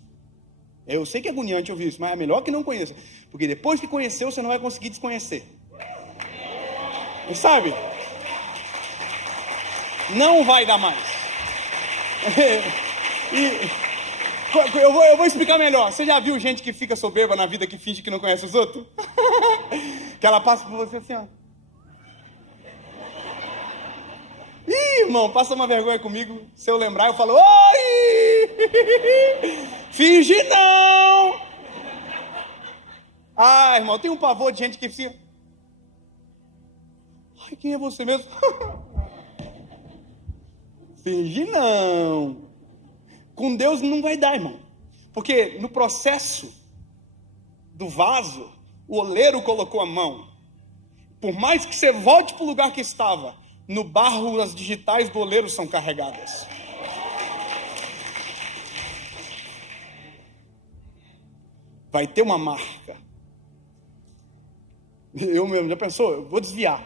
Eu sei que é agoniante ouvir isso, mas é melhor que não conheça. Porque depois que conheceu, você não vai conseguir desconhecer. E sabe? Não vai dar mais. Eu vou explicar melhor. Você já viu gente que fica soberba na vida que finge que não conhece os outros? Que ela passa por você assim, ó. Ih, irmão, passa uma vergonha comigo. Se eu lembrar, eu falo, oi! Finge não! Ah, irmão, tem um pavor de gente que fica... Ai, quem é você mesmo? Finge não. Com Deus não vai dar, irmão. Porque no processo do vaso, o oleiro colocou a mão. Por mais que você volte para o lugar que estava, no barro as digitais do oleiro são carregadas. Vai ter uma marca. Eu mesmo, já pensou? Eu vou desviar.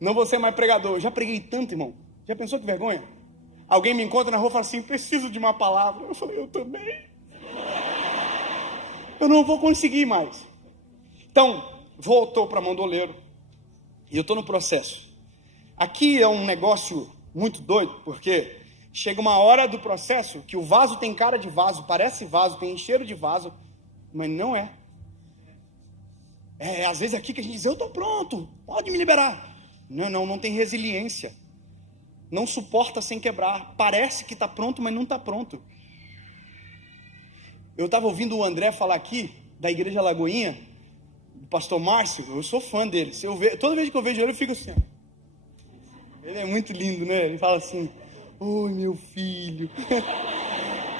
Não vou ser mais pregador. Eu já preguei tanto, irmão. Já pensou que vergonha? Alguém me encontra na rua e fala assim, preciso de uma palavra. Eu falei, eu também. Eu não vou conseguir mais. Então, voltou para a mão do oleiro. E eu estou no processo. Aqui é um negócio muito doido, porque chega uma hora do processo que o vaso tem cara de vaso, parece vaso, tem cheiro de vaso, mas não é. É às vezes aqui que a gente diz, eu estou pronto, pode me liberar. Não tem resiliência. Não suporta sem quebrar. Parece que está pronto, mas não está pronto. Eu estava ouvindo o André falar aqui, da Igreja Lagoinha, do pastor Márcio, eu sou fã dele. Toda vez que eu vejo ele, eu fico assim. Ele é muito lindo, né? Ele fala assim, oi meu filho.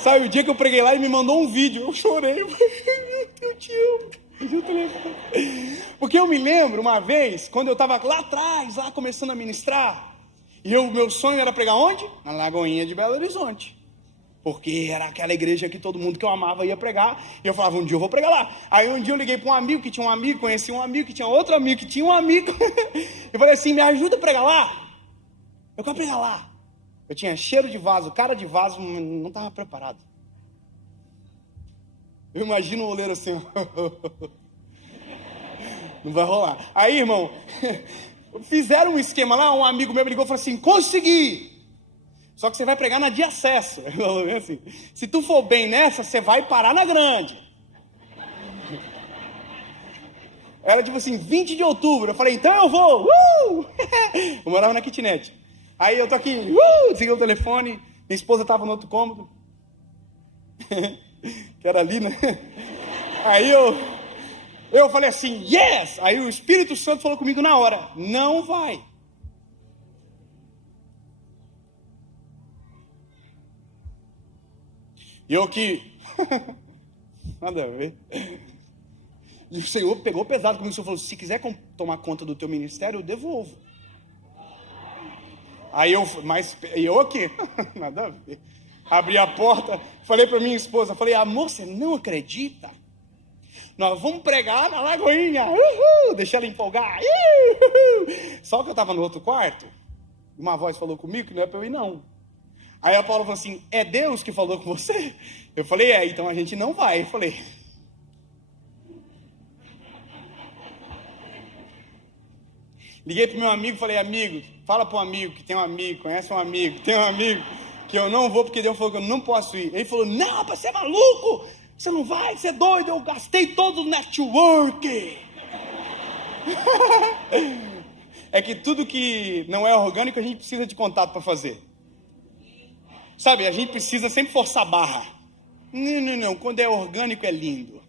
Sabe, o dia que eu preguei lá, ele me mandou um vídeo, eu chorei. Eu te amo. Porque eu me lembro uma vez, quando eu estava lá atrás, lá começando a ministrar, e meu sonho era pregar onde? Na Lagoinha de Belo Horizonte. Porque era aquela igreja que todo mundo que eu amava ia pregar. E eu falava, um dia eu vou pregar lá. Aí um dia eu liguei para um amigo que tinha um amigo, conheci um amigo que tinha outro amigo que tinha um amigo. Eu falei assim, me ajuda a pregar lá. Eu quero pregar lá. Eu tinha cheiro de vaso, cara de vaso, não estava preparado. Eu imagino o oleiro assim. Não vai rolar. Aí, irmão, fizeram um esquema lá, um amigo meu me ligou e falou assim, consegui. Só que você vai pregar na de acesso. Assim, se tu for bem nessa, você vai parar na grande. Era tipo assim, 20 de outubro. Eu falei, então eu vou. Eu morava na kitnet. Aí eu tô aqui, desliguei o telefone. Minha esposa tava no outro cômodo. Que era ali, né? Aí eu falei assim, yes! Aí o Espírito Santo falou comigo na hora, não vai. E eu que... Nada a ver. E o Senhor pegou pesado comigo. O Senhor falou, se quiser tomar conta do teu ministério, eu devolvo. Aí eu aqui, nada a ver. Abri a porta, falei para minha esposa, falei, amor, você não acredita? Nós vamos pregar na Lagoinha. Deixa ela empolgar. Só que eu estava no outro quarto, uma voz falou comigo que não é para eu ir não. Aí a Paula falou assim, é Deus que falou com você? Eu falei, então a gente não vai. Eu falei... Liguei pro meu amigo e falei, amigo, fala pro amigo que tem um amigo, conhece um amigo, tem um amigo, que eu não vou porque Deus falou que eu não posso ir. Ele falou, não, rapaz, você é maluco, você não vai, você é doido, eu gastei todo o network. É que tudo que não é orgânico a gente precisa de contato para fazer. Sabe, a gente precisa sempre forçar a barra. Não, quando é orgânico é lindo.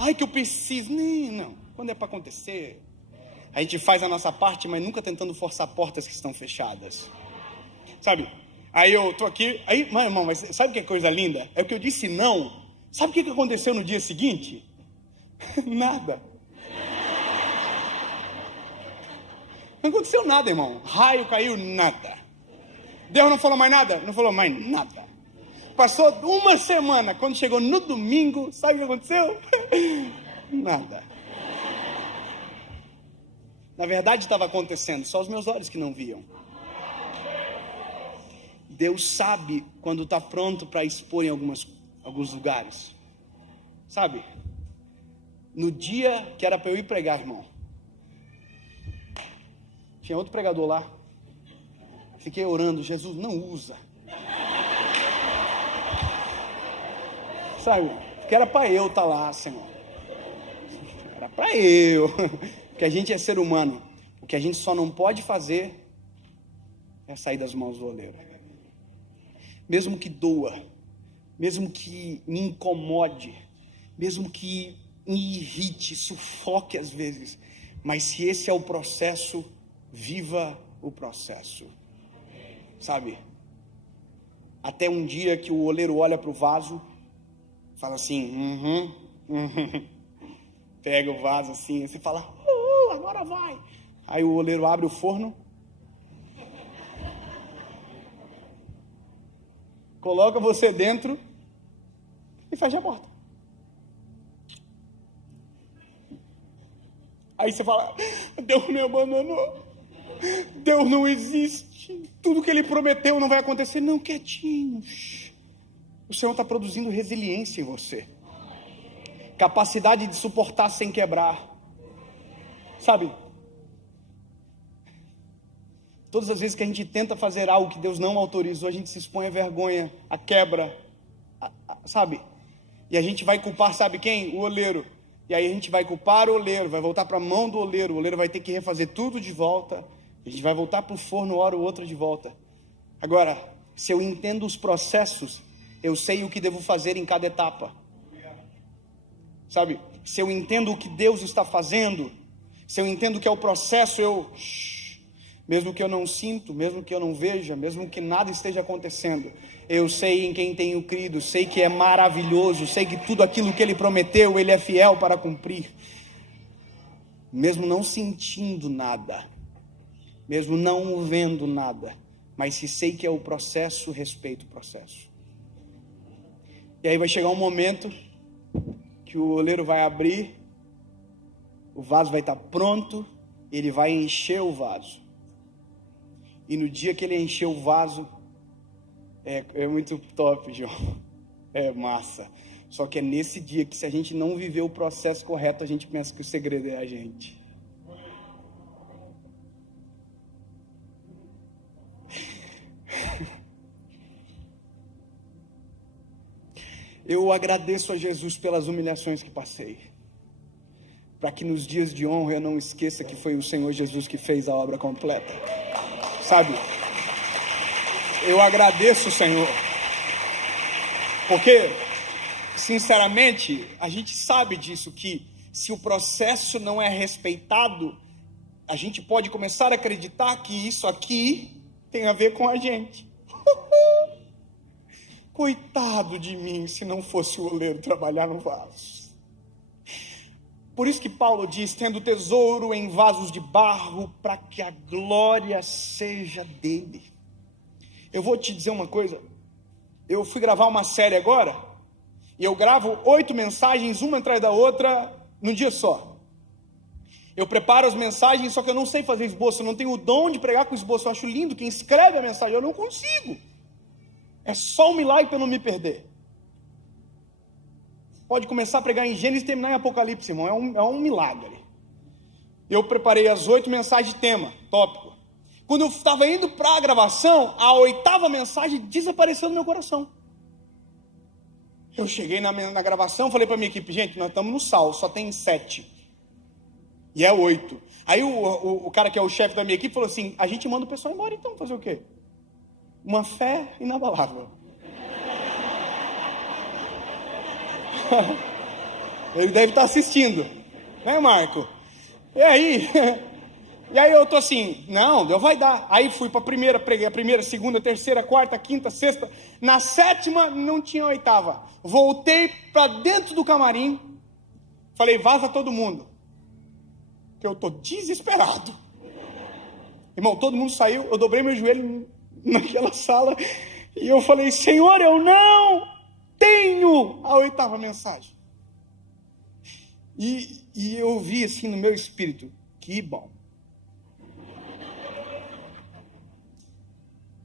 Ai, que eu preciso. Não. Quando é para acontecer, a gente faz a nossa parte, mas nunca tentando forçar portas que estão fechadas. Sabe? Aí eu tô aqui. Aí, irmão, mas sabe que é coisa linda? É o que eu disse não. Sabe o que aconteceu no dia seguinte? Nada. Não aconteceu nada, irmão. Raio caiu, nada. Deus não falou mais nada? Não falou mais nada. Passou uma semana, quando chegou no domingo, sabe o que aconteceu? Nada. Na verdade estava acontecendo, só os meus olhos que não viam. Deus sabe quando está pronto para expor em alguns lugares. Sabe? No dia que era para eu ir pregar, irmão, tinha outro pregador lá. Fiquei orando, Jesus, não usa. Sabe? Porque era para eu estar lá, Senhor. Era para eu. Porque a gente é ser humano. O que a gente só não pode fazer é sair das mãos do oleiro. Mesmo que doa, mesmo que me incomode, mesmo que me irrite, sufoque às vezes, mas se esse é o processo, viva o processo. Sabe? Até um dia que o oleiro olha para o vaso, fala assim, pega o vaso assim, você fala, agora vai. Aí o oleiro abre o forno, coloca você dentro e fecha a porta. Aí você fala, Deus me abandonou, Deus não existe, tudo que Ele prometeu não vai acontecer. Não, quietinho. O Senhor está produzindo resiliência em você, capacidade de suportar sem quebrar. Sabe? Todas as vezes que a gente tenta fazer algo que Deus não autorizou, a gente se expõe à vergonha, à quebra, sabe? E a gente vai culpar, sabe quem? O oleiro. E aí a gente vai culpar o oleiro, vai voltar para a mão do oleiro, o oleiro vai ter que refazer tudo de volta, a gente vai voltar para o forno, hora ou outra de volta. Agora, se eu entendo os processos, eu sei o que devo fazer em cada etapa. Sabe? Se eu entendo o que Deus está fazendo, se eu entendo que é o processo, mesmo que eu não sinto, mesmo que eu não veja, mesmo que nada esteja acontecendo, eu sei em quem tenho crido, sei que é maravilhoso, sei que tudo aquilo que Ele prometeu, Ele é fiel para cumprir. Mesmo não sentindo nada, mesmo não vendo nada, mas se sei que é o processo, respeito o processo. E aí vai chegar um momento que o oleiro vai abrir, o vaso vai estar pronto, ele vai encher o vaso. E no dia que ele encher o vaso, é muito top, João. É massa. Só que é nesse dia que, se a gente não viver o processo correto, a gente pensa que o segredo é a gente. Eu agradeço a Jesus pelas humilhações que passei, para que nos dias de honra eu não esqueça que foi o Senhor Jesus que fez a obra completa. Sabe? Eu agradeço, Senhor, porque, sinceramente, a gente sabe disso, que se o processo não é respeitado, a gente pode começar a acreditar que isso aqui tem a ver com a gente. Coitado de mim, se não fosse o oleiro trabalhar no vaso. Por isso que Paulo diz, tendo tesouro em vasos de barro, para que a glória seja dele. Eu vou te dizer uma coisa, eu fui gravar uma série agora, e eu gravo 8 mensagens, uma atrás da outra, num dia só. Eu preparo as mensagens, só que eu não sei fazer esboço, eu não tenho o dom de pregar com esboço. Eu acho lindo quem escreve a mensagem, eu não consigo. É só um milagre para eu não me perder. Pode começar a pregar em Gênesis e terminar em Apocalipse, irmão, é um milagre. Eu preparei as 8 mensagens de tema, tópico. Quando eu estava indo para a gravação, a 8ª mensagem desapareceu do meu coração. Eu cheguei na gravação, falei para a minha equipe, gente, nós estamos no sal, só tem 7. E é 8. Aí o cara que é o chefe da minha equipe falou assim, a gente manda o pessoal embora então, fazer o quê? Uma fé inabalável. Ele deve estar assistindo, né, Marco? E aí eu tô assim, não, Deus vai dar. Aí fui para a primeira, preguei a primeira, segunda, terceira, quarta, quinta, sexta. Na 7ª não tinha 8ª. Voltei para dentro do camarim, falei, vaza todo mundo, que eu tô desesperado. Irmão, todo mundo saiu, eu dobrei meu joelho naquela sala e eu falei, Senhor, eu não tenho a 8ª mensagem. E eu vi assim no meu espírito, que bom.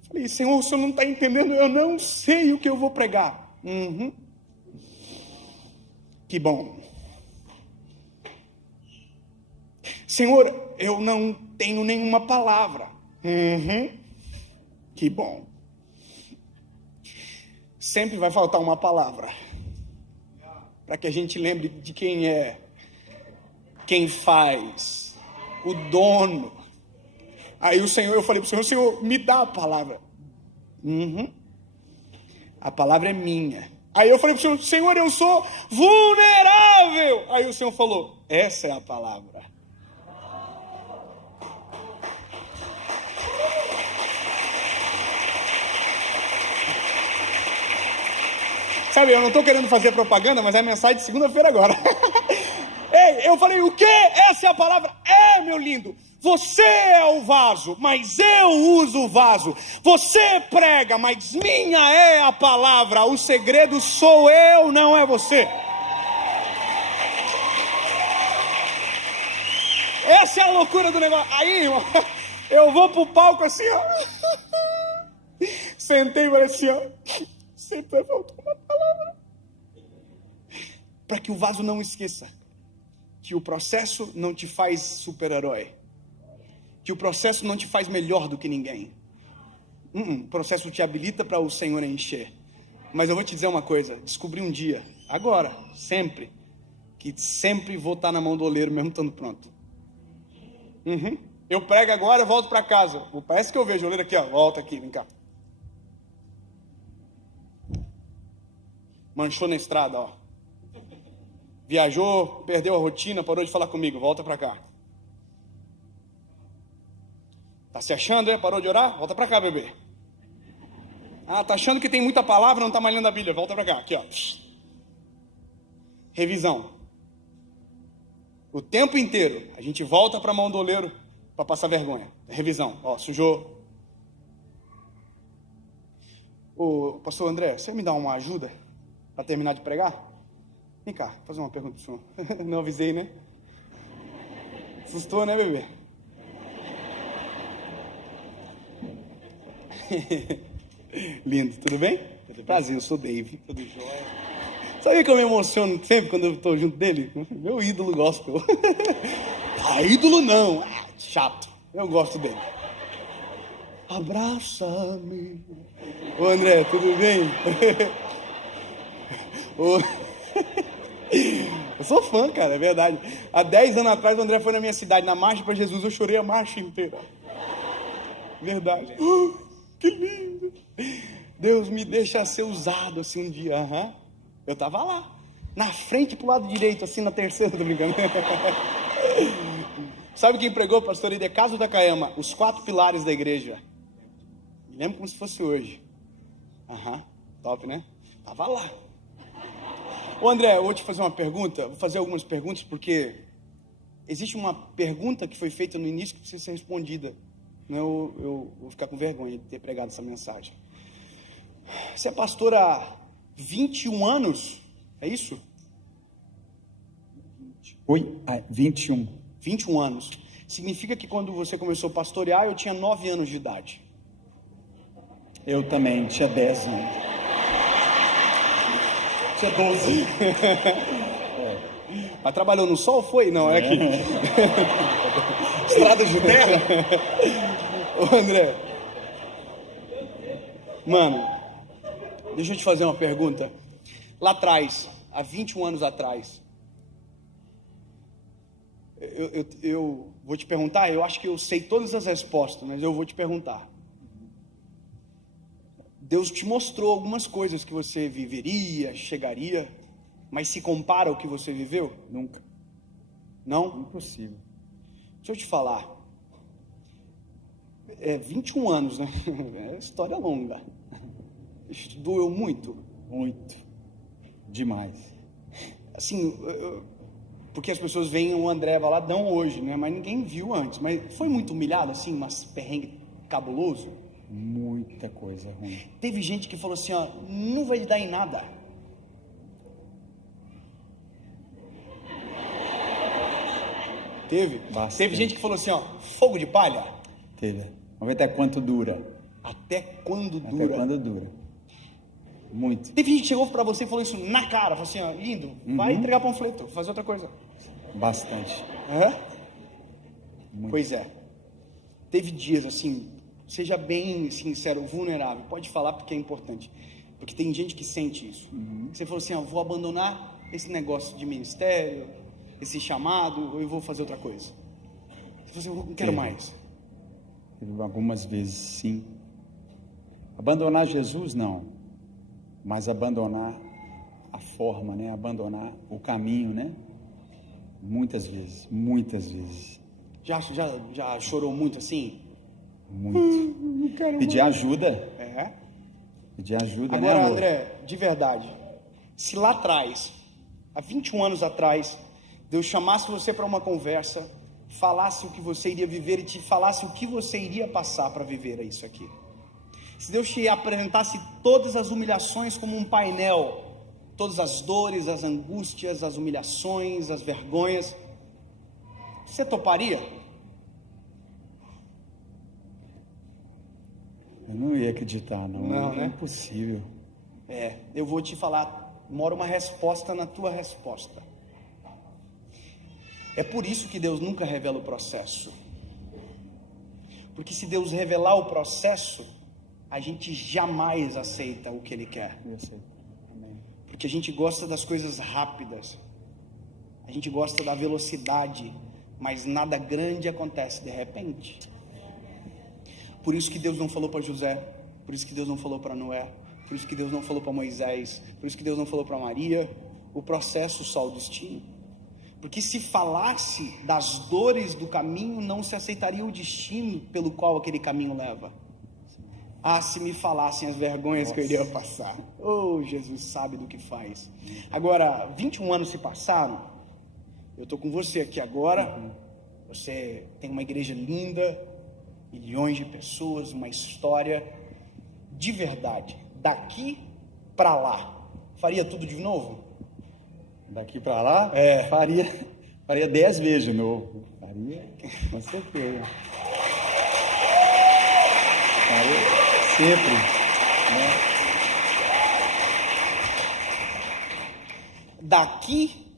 Falei, Senhor, o Senhor não está entendendo, eu não sei o que eu vou pregar. Que bom. Senhor, eu não tenho nenhuma palavra. Que bom. Sempre vai faltar uma palavra, para que a gente lembre de quem é, quem faz, o dono. Aí o Senhor, eu falei para o Senhor, me dá a palavra. A palavra é minha. Aí eu falei para o Senhor, eu sou vulnerável. Aí o Senhor falou, essa é a palavra. Sabe, eu não estou querendo fazer propaganda, mas é a mensagem de segunda-feira agora. Ei, eu falei, o quê? Essa é a palavra? É, meu lindo. Você é o vaso, mas eu uso o vaso. Você prega, mas minha é a palavra. O segredo sou eu, não é você. Essa é a loucura do negócio. Aí, irmão, eu vou pro palco assim, ó. Sentei e falei assim, ó. Sempre faltou uma palavra. Para que o vaso não esqueça que o processo não te faz super-herói. Que o processo não te faz melhor do que ninguém. O processo te habilita para o Senhor encher. Mas eu vou te dizer uma coisa. Descobri um dia, agora, sempre, que sempre vou estar na mão do oleiro mesmo estando pronto. Eu prego agora, volto para casa. Parece que eu vejo o oleiro aqui, ó. Volta aqui, vem cá. Manchou na estrada, ó. Viajou, perdeu a rotina, parou de falar comigo. Volta para cá. Tá se achando, é? Parou de orar? Volta para cá, bebê. Ah, tá achando que tem muita palavra, não tá mais lendo a Bíblia. Volta para cá, aqui, ó. Revisão. O tempo inteiro, a gente volta para a mão do oleiro para passar vergonha. Revisão. Ó, sujou. Ô, pastor André, você me dá uma ajuda para terminar de pregar? Vem cá, fazer uma pergunta pro senhor. Não avisei, né? Assustou, né, bebê? Lindo, tudo bem? Prazer, eu sou Dave. Tudo jóia. Sabe que eu me emociono sempre quando eu estou junto dele? Meu ídolo gospel. Ídolo não. Chato. Eu gosto dele. Abraça-me. Ô André, tudo bem? Eu sou fã, cara, é verdade. Há 10 anos atrás o André foi na minha cidade, na Marcha para Jesus, eu chorei a marcha inteira. Verdade. Que lindo. Deus me deixa ser usado assim um dia. Eu tava lá, na frente pro lado direito, assim na terceira, tô brincando. Sabe quem pregou, pastor Idecaso da Caema? Os 4 pilares da igreja. Me lembro como se fosse hoje. Top, né? Tava lá. Ô André, eu vou te fazer uma pergunta. Vou fazer algumas perguntas porque existe uma pergunta que foi feita no início que precisa ser respondida. Não, eu vou ficar com vergonha de ter pregado essa mensagem. Você é pastor há 21 anos? É isso? Oi? 21. 21 anos. Significa que quando você começou a pastorear, eu tinha 9 anos de idade. Eu também, tinha 10 anos. Tinha 12. Mas trabalhou no sol, foi? Não, é aqui. Estrada de terra? Ô André. Mano, deixa eu te fazer uma pergunta. Lá atrás, há 21 anos atrás, eu vou te perguntar, eu acho que eu sei todas as respostas, mas eu vou te perguntar. Deus te mostrou algumas coisas que você viveria, chegaria, mas se compara ao que você viveu? Nunca. Não? Impossível. Deixa eu te falar. 21 anos, né? É história longa. Doeu muito? Muito. Demais. Assim, porque as pessoas veem o André Valadão hoje, né? Mas ninguém viu antes. Mas foi muito humilhado, assim, mas perrengue cabuloso? Muita coisa ruim. Teve gente que falou assim, ó, não vai dar em nada. Teve? Bastante. Teve gente que falou assim, ó, fogo de palha. Teve. Vamos ver até quanto dura. Até quando Até dura? quando dura. Muito. Teve gente que chegou pra você e falou isso na cara, falou assim, ó, lindo, vai entregar panfleto, faz outra coisa. Bastante. Muito. Pois é. Teve dias assim, seja bem sincero, vulnerável, pode falar porque é importante. Porque tem gente que sente isso. Você falou assim, ó, vou abandonar esse negócio de ministério, esse chamado, ou eu vou fazer outra coisa. Você falou assim, eu não quero mais. Teve algumas vezes, sim. Abandonar Jesus, não. Mas abandonar a forma, né? Abandonar o caminho, né? Muitas vezes, muitas vezes. Já chorou muito assim? Muito. Não quero Pedir mais. ajuda. É. Pedir ajuda, Agora, né, amor? André, de verdade, se lá atrás, há 21 anos atrás, Deus chamasse você para uma conversa, falasse o que você iria viver e te falasse o que você iria passar para viver isso aqui. Se Deus te apresentasse todas as humilhações como um painel, todas as dores, as angústias, as humilhações, as vergonhas, você toparia? Eu não ia acreditar, não. Não, É né? impossível. Eu vou te falar, mora uma resposta na tua resposta. É por isso que Deus nunca revela o processo. Porque se Deus revelar o processo, a gente jamais aceita o que Ele quer. Eu sei. Amém. Porque a gente gosta das coisas rápidas. A gente gosta da velocidade. Mas nada grande acontece de repente. Por isso que Deus não falou para José. Por isso que Deus não falou para Noé. Por isso que Deus não falou para Moisés. Por isso que Deus não falou para Maria. O processo, só o destino. Porque se falasse das dores do caminho, não se aceitaria o destino pelo qual aquele caminho leva. Ah, se me falassem as vergonhas que eu iria passar. Oh, Jesus sabe do que faz. Agora, 21 anos se passaram. Eu estou com você aqui agora. Você tem uma igreja linda, milhões de pessoas, uma história de verdade. Daqui para lá, faria tudo de novo? Daqui para lá, faria 10 vezes de novo. Faria, com certeza. Faria sempre, né? Daqui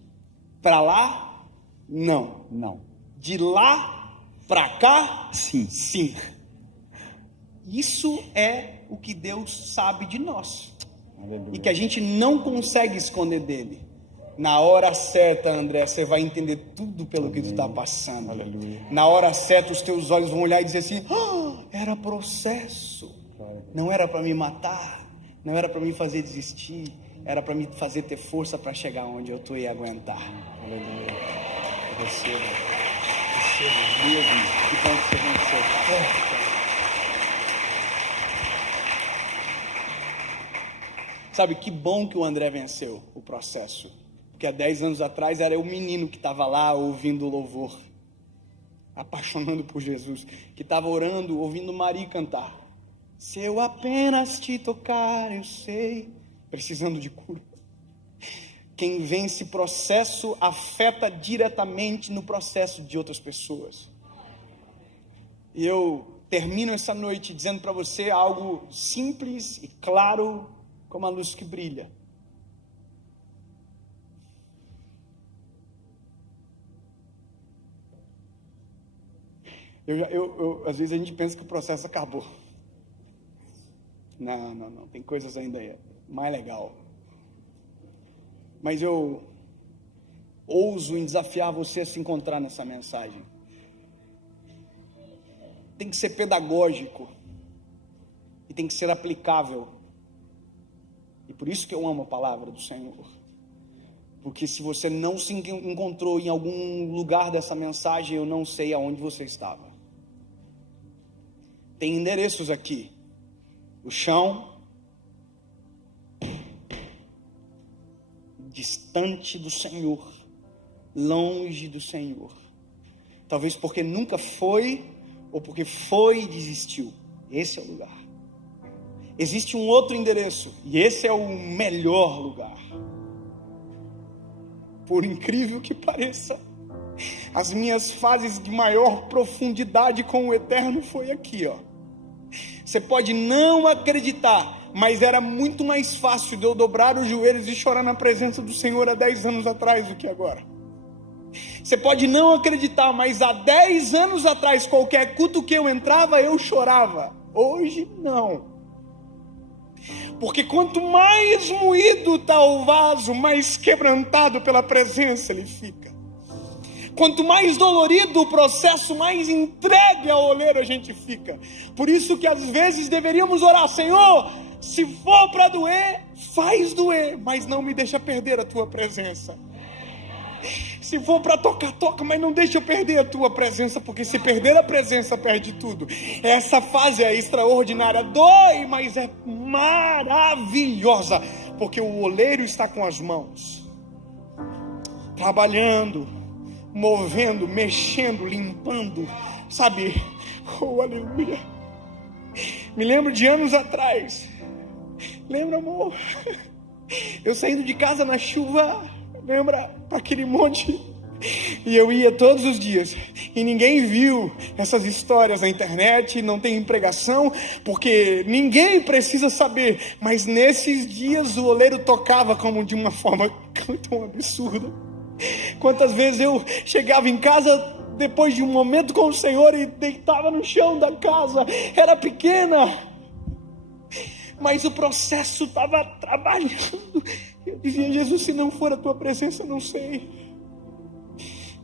para lá, não. Não. De lá para cá, Sim. sim. Isso é o que Deus sabe de nós. Aleluia. E que a gente não consegue esconder dele. Na hora certa, André, você vai entender tudo pelo que tu está passando. Aleluia. Na hora certa, os teus olhos vão olhar e dizer assim: era processo. Não era para me matar. Não era para me fazer desistir. Era para me fazer ter força para chegar onde eu estou e aguentar. Aleluia. Receba mesmo. Que bom que você venceu. Sabe, que bom que o André venceu o processo. Porque há 10 anos atrás era o menino que estava lá ouvindo o louvor, apaixonando por Jesus, que estava orando, ouvindo Maria cantar. Se eu apenas te tocar, eu sei, precisando de cura. Quem vence processo afeta diretamente no processo de outras pessoas. E eu termino essa noite dizendo para você algo simples e claro como a luz que brilha. Às vezes a gente pensa que o processo acabou. Não. Tem coisas ainda mais legal. Mas eu ouso em desafiar você a se encontrar nessa mensagem. Tem que ser pedagógico. E tem que ser aplicável. E por isso que eu amo a palavra do Senhor. Porque se você não se encontrou em algum lugar dessa mensagem, eu não sei aonde você estava. Tem endereços aqui. O chão, distante do Senhor, longe do Senhor. Talvez porque nunca foi, ou porque foi e desistiu. Esse é o lugar. Existe um outro endereço, e esse é o melhor lugar. Por incrível que pareça, as minhas fases de maior profundidade com o Eterno foi aqui, ó. Você pode não acreditar, mas era muito mais fácil de eu dobrar os joelhos e chorar na presença do Senhor há 10 anos atrás do que agora. Você pode não acreditar, mas há 10 anos atrás, qualquer culto que eu entrava, eu chorava. Hoje não. Porque quanto mais moído está o vaso, mais quebrantado pela presença ele fica. Quanto mais dolorido o processo, mais entregue ao oleiro a gente fica. Por isso que às vezes deveríamos orar: Senhor, se for para doer, faz doer, mas não me deixa perder a tua presença. Se for para tocar, toca, mas não deixa eu perder a tua presença, porque se perder a presença, perde tudo. Essa fase é extraordinária, dói, mas é maravilhosa, porque o oleiro está com as mãos, trabalhando, movendo, mexendo, limpando, sabe? Oh, aleluia. Me lembro de anos atrás. Lembra, amor? Eu saindo de casa na chuva, lembra? Para aquele monte. E eu ia todos os dias. E ninguém viu essas histórias na internet, não tem pregação, porque ninguém precisa saber. Mas nesses dias o oleiro tocava como de uma forma tão absurda. Quantas vezes eu chegava em casa depois de um momento com o Senhor e deitava no chão da casa. Era pequena, mas o processo estava trabalhando. Eu dizia: Jesus, se não for a tua presença, não sei.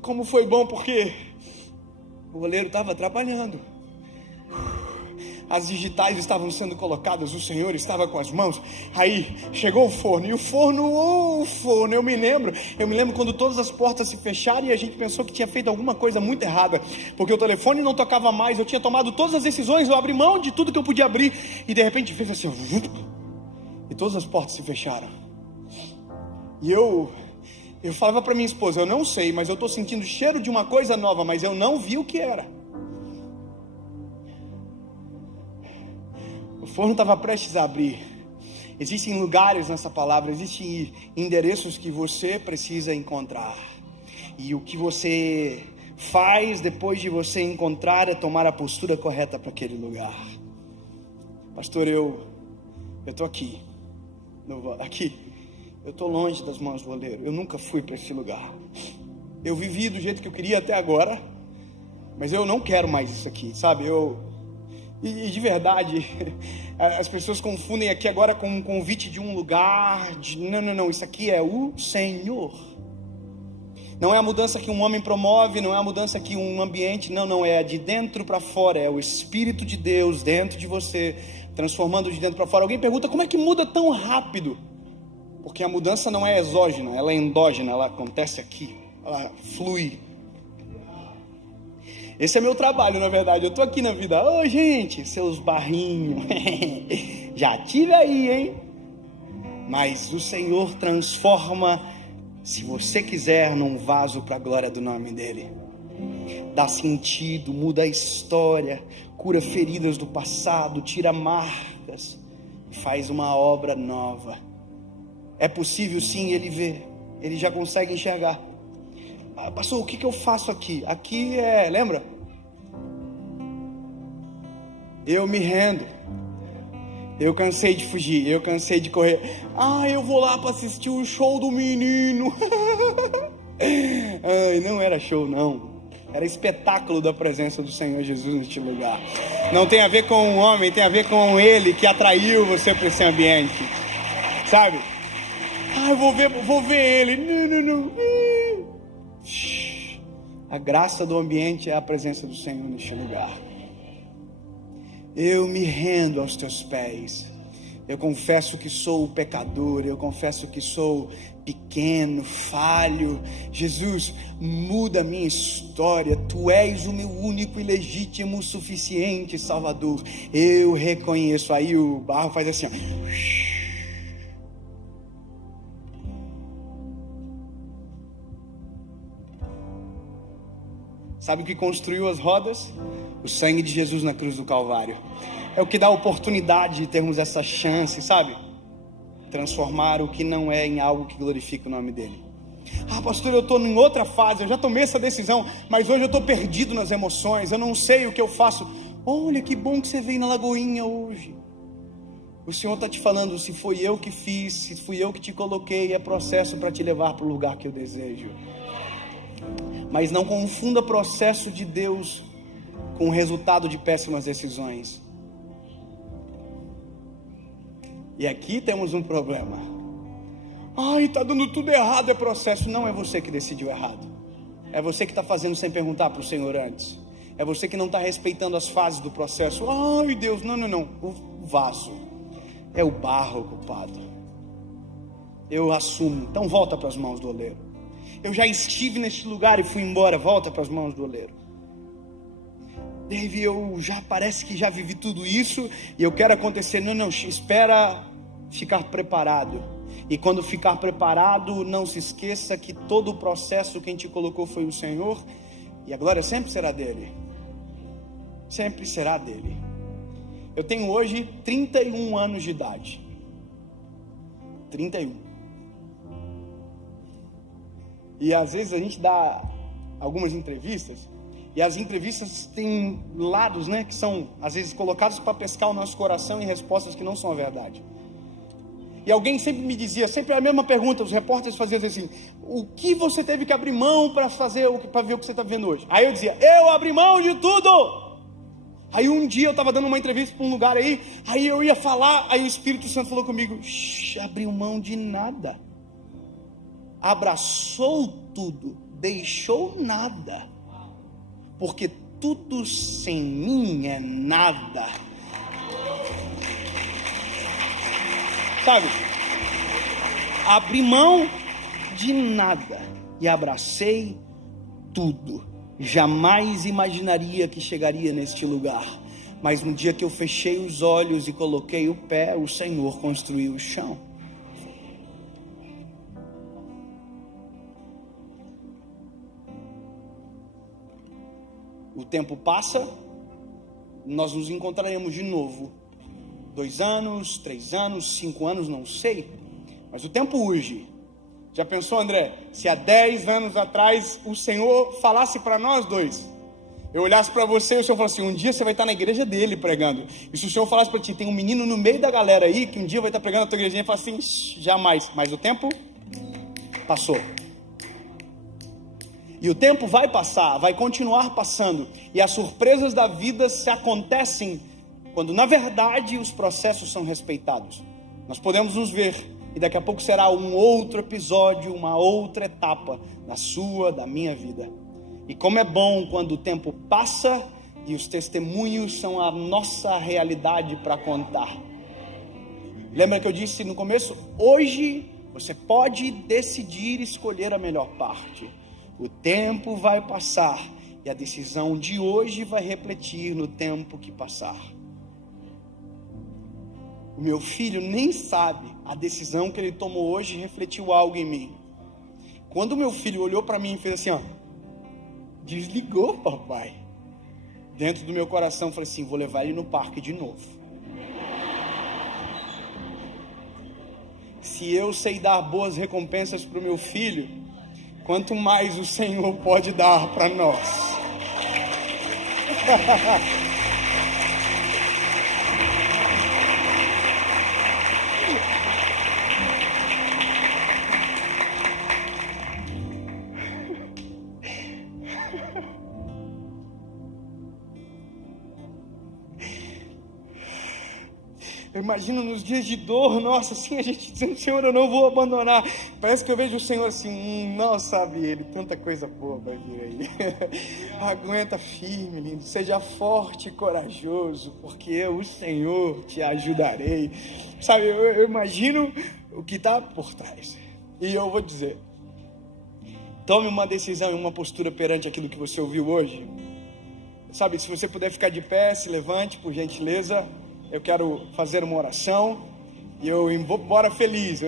Como foi bom, porque o oleiro estava trabalhando. As digitais estavam sendo colocadas, o Senhor estava com as mãos. Aí chegou o forno, e o forno, eu me lembro quando todas as portas se fecharam e a gente pensou que tinha feito alguma coisa muito errada, porque o telefone não tocava mais, eu tinha tomado todas as decisões, eu abri mão de tudo que eu podia abrir, e de repente fez assim, e todas as portas se fecharam. E eu falava para minha esposa: eu não sei, mas eu estou sentindo o cheiro de uma coisa nova, mas eu não vi o que era. O forno estava prestes a abrir. Existem lugares nessa palavra, existem endereços que você precisa encontrar. E o que você faz depois de você encontrar é tomar a postura correta para aquele lugar. Pastor, eu estou aqui. Eu estou longe das mãos do oleiro. Eu nunca fui para esse lugar. Eu vivi do jeito que eu queria até agora, mas eu não quero mais isso aqui, sabe? E de verdade, as pessoas confundem aqui agora com um convite de um lugar. Não, isso aqui é o Senhor. Não é a mudança que um homem promove, não é a mudança que um ambiente, não, é de dentro para fora, é o Espírito de Deus dentro de você, transformando de dentro para fora. Alguém pergunta: como é que muda tão rápido? Porque a mudança não é exógena, ela é endógena, ela acontece aqui, ela flui. Esse é meu trabalho, na verdade. Eu estou aqui na vida. Ô, gente, seus barrinhos. Já tive aí, hein? Mas o Senhor transforma, se você quiser, num vaso para a glória do nome dEle. Dá sentido, muda a história, cura feridas do passado, tira marcas, faz uma obra nova. É possível sim, Ele vê, Ele já consegue enxergar. Pastor, o que eu faço aqui? Aqui lembra? Eu me rendo. Eu cansei de fugir, eu cansei de correr. Eu vou lá para assistir o show do menino. Não era show não. Era espetáculo da presença do Senhor Jesus neste lugar. Não tem a ver com um homem, tem a ver com Ele que atraiu você para esse ambiente. Sabe? Eu vou ver Ele. Não. A graça do ambiente é a presença do Senhor neste lugar. Eu me rendo aos teus pés. Eu confesso que sou pecador, eu confesso que sou pequeno, falho. Jesus, muda a minha história. Tu és o meu único e legítimo, suficiente Salvador. Eu reconheço. Aí o barro faz assim, ó. Sabe o que construiu as rodas? O sangue de Jesus na cruz do Calvário. É o que dá a oportunidade de termos essa chance, sabe? Transformar o que não é em algo que glorifica o nome dEle. Pastor, eu estou em outra fase, eu já tomei essa decisão, mas hoje eu estou perdido nas emoções, eu não sei o que eu faço. Olha que bom que você veio na Lagoinha hoje. O Senhor está te falando, se foi eu que fiz, se fui eu que te coloquei, é processo para te levar para o lugar que eu desejo. Mas não confunda processo de Deus com o resultado de péssimas decisões. E aqui temos um problema. Ai, está dando tudo errado, é processo. Não é você que decidiu errado. É você que está fazendo sem perguntar para o Senhor antes. É você que não está respeitando as fases do processo. Ai, Deus, não. O vaso é o barro culpado. Eu assumo. Então volta para as mãos do oleiro. Eu já estive neste lugar e fui embora. Volta para as mãos do oleiro. Dave, parece que já vivi tudo isso e eu quero acontecer. Não, espera ficar preparado. E quando ficar preparado, não se esqueça que todo o processo quem te colocou foi o Senhor, e a glória sempre será dele. Sempre será dele. Eu tenho hoje 31 anos de idade. 31. E às vezes a gente dá algumas entrevistas, e as entrevistas têm lados, né, que são às vezes colocados para pescar o nosso coração em respostas que não são a verdade. E alguém sempre me dizia, sempre a mesma pergunta, os repórteres faziam assim: o que você teve que abrir mão para ver o que você está vendo hoje? Aí eu dizia, eu abri mão de tudo. Aí um dia eu estava dando uma entrevista para um lugar aí eu ia falar, aí o Espírito Santo falou comigo, abriu mão de nada, abraçou tudo, deixou nada, porque tudo sem mim é nada. Sabe, abri mão de nada e abracei tudo. Jamais imaginaria que chegaria neste lugar, mas no dia que eu fechei os olhos e coloquei o pé, o Senhor construiu o chão. O tempo passa, nós nos encontraremos de novo. 2 anos, 3 anos, 5 anos, não sei. Mas o tempo urge. Já pensou, André? Se há 10 anos atrás o Senhor falasse para nós dois, eu olhasse para você e o Senhor falasse assim, um dia você vai estar na igreja dele pregando. E se o Senhor falasse para ti, tem um menino no meio da galera aí, que um dia vai estar pregando na tua igrejinha, e fala assim, jamais. Mas o tempo passou. E o tempo vai passar, vai continuar passando. E as surpresas da vida se acontecem quando na verdade os processos são respeitados. Nós podemos nos ver e daqui a pouco será um outro episódio, uma outra etapa da sua, da minha vida. E como é bom quando o tempo passa e os testemunhos são a nossa realidade para contar. Lembra que eu disse no começo? Hoje você pode decidir escolher a melhor parte. O tempo vai passar e a decisão de hoje vai refletir no tempo que passar. O meu filho nem sabe, a decisão que ele tomou hoje refletiu algo em mim. Quando o meu filho olhou para mim e fez assim, ó, desligou, papai. Dentro do meu coração, eu falei assim, vou levar ele no parque de novo. Se eu sei dar boas recompensas para o meu filho, quanto mais o Senhor pode dar para nós. Eu imagino nos dias de dor, nossa, assim, a gente dizendo, Senhor, eu não vou abandonar. Parece que eu vejo o Senhor assim, não sabe ele, tanta coisa boa vai vir aí. Aguenta firme, lindo, seja forte e corajoso, porque eu, o Senhor, te ajudarei. Sabe, eu imagino o que está por trás. E eu vou dizer, tome uma decisão e uma postura perante aquilo que você ouviu hoje. Sabe, se você puder ficar de pé, se levante, por gentileza. Eu quero fazer uma oração e eu vou embora feliz,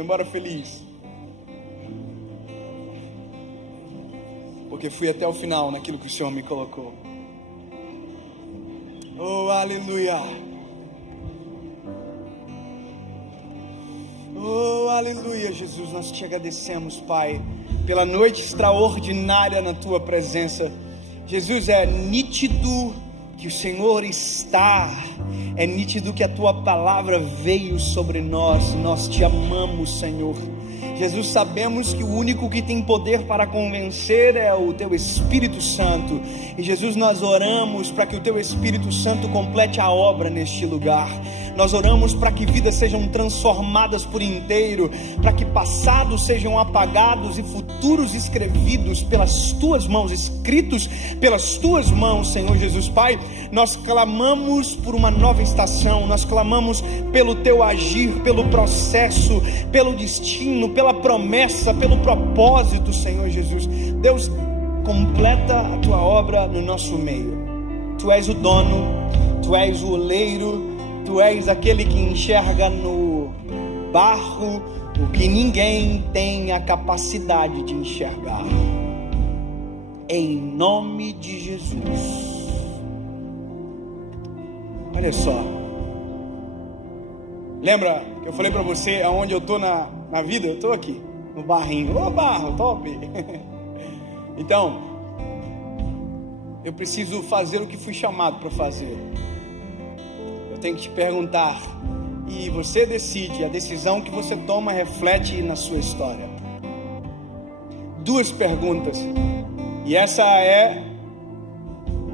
porque fui até o final naquilo que o Senhor me colocou. Oh, aleluia! Oh, aleluia, Jesus, nós te agradecemos, Pai, pela noite extraordinária na Tua presença. Jesus, é nítido que o Senhor está. É nítido que a tua palavra veio sobre nós. Nós te amamos, Senhor. Jesus, sabemos que o único que tem poder para convencer é o teu Espírito Santo. E Jesus, nós oramos para que o teu Espírito Santo complete a obra neste lugar. Nós oramos para que vidas sejam transformadas por inteiro, para que passados sejam apagados e futuros escrevidos pelas tuas mãos, escritos pelas tuas mãos, Senhor Jesus. Pai, nós clamamos por uma nova estação, nós clamamos pelo teu agir, pelo processo, pelo destino, pela promessa, pelo propósito, Senhor Jesus. Deus, completa a tua obra no nosso meio. Tu és o dono, tu és o oleiro, tu és aquele que enxerga no barro o que ninguém tem a capacidade de enxergar. Em nome de Jesus. Olha só. Lembra que eu falei para você aonde eu estou na vida? Eu estou aqui, no barrinho. Ô, barro, top! Então, eu preciso fazer o que fui chamado para fazer. Eu tenho que te perguntar, e você decide. A decisão que você toma reflete na sua história. 2 perguntas, e essa é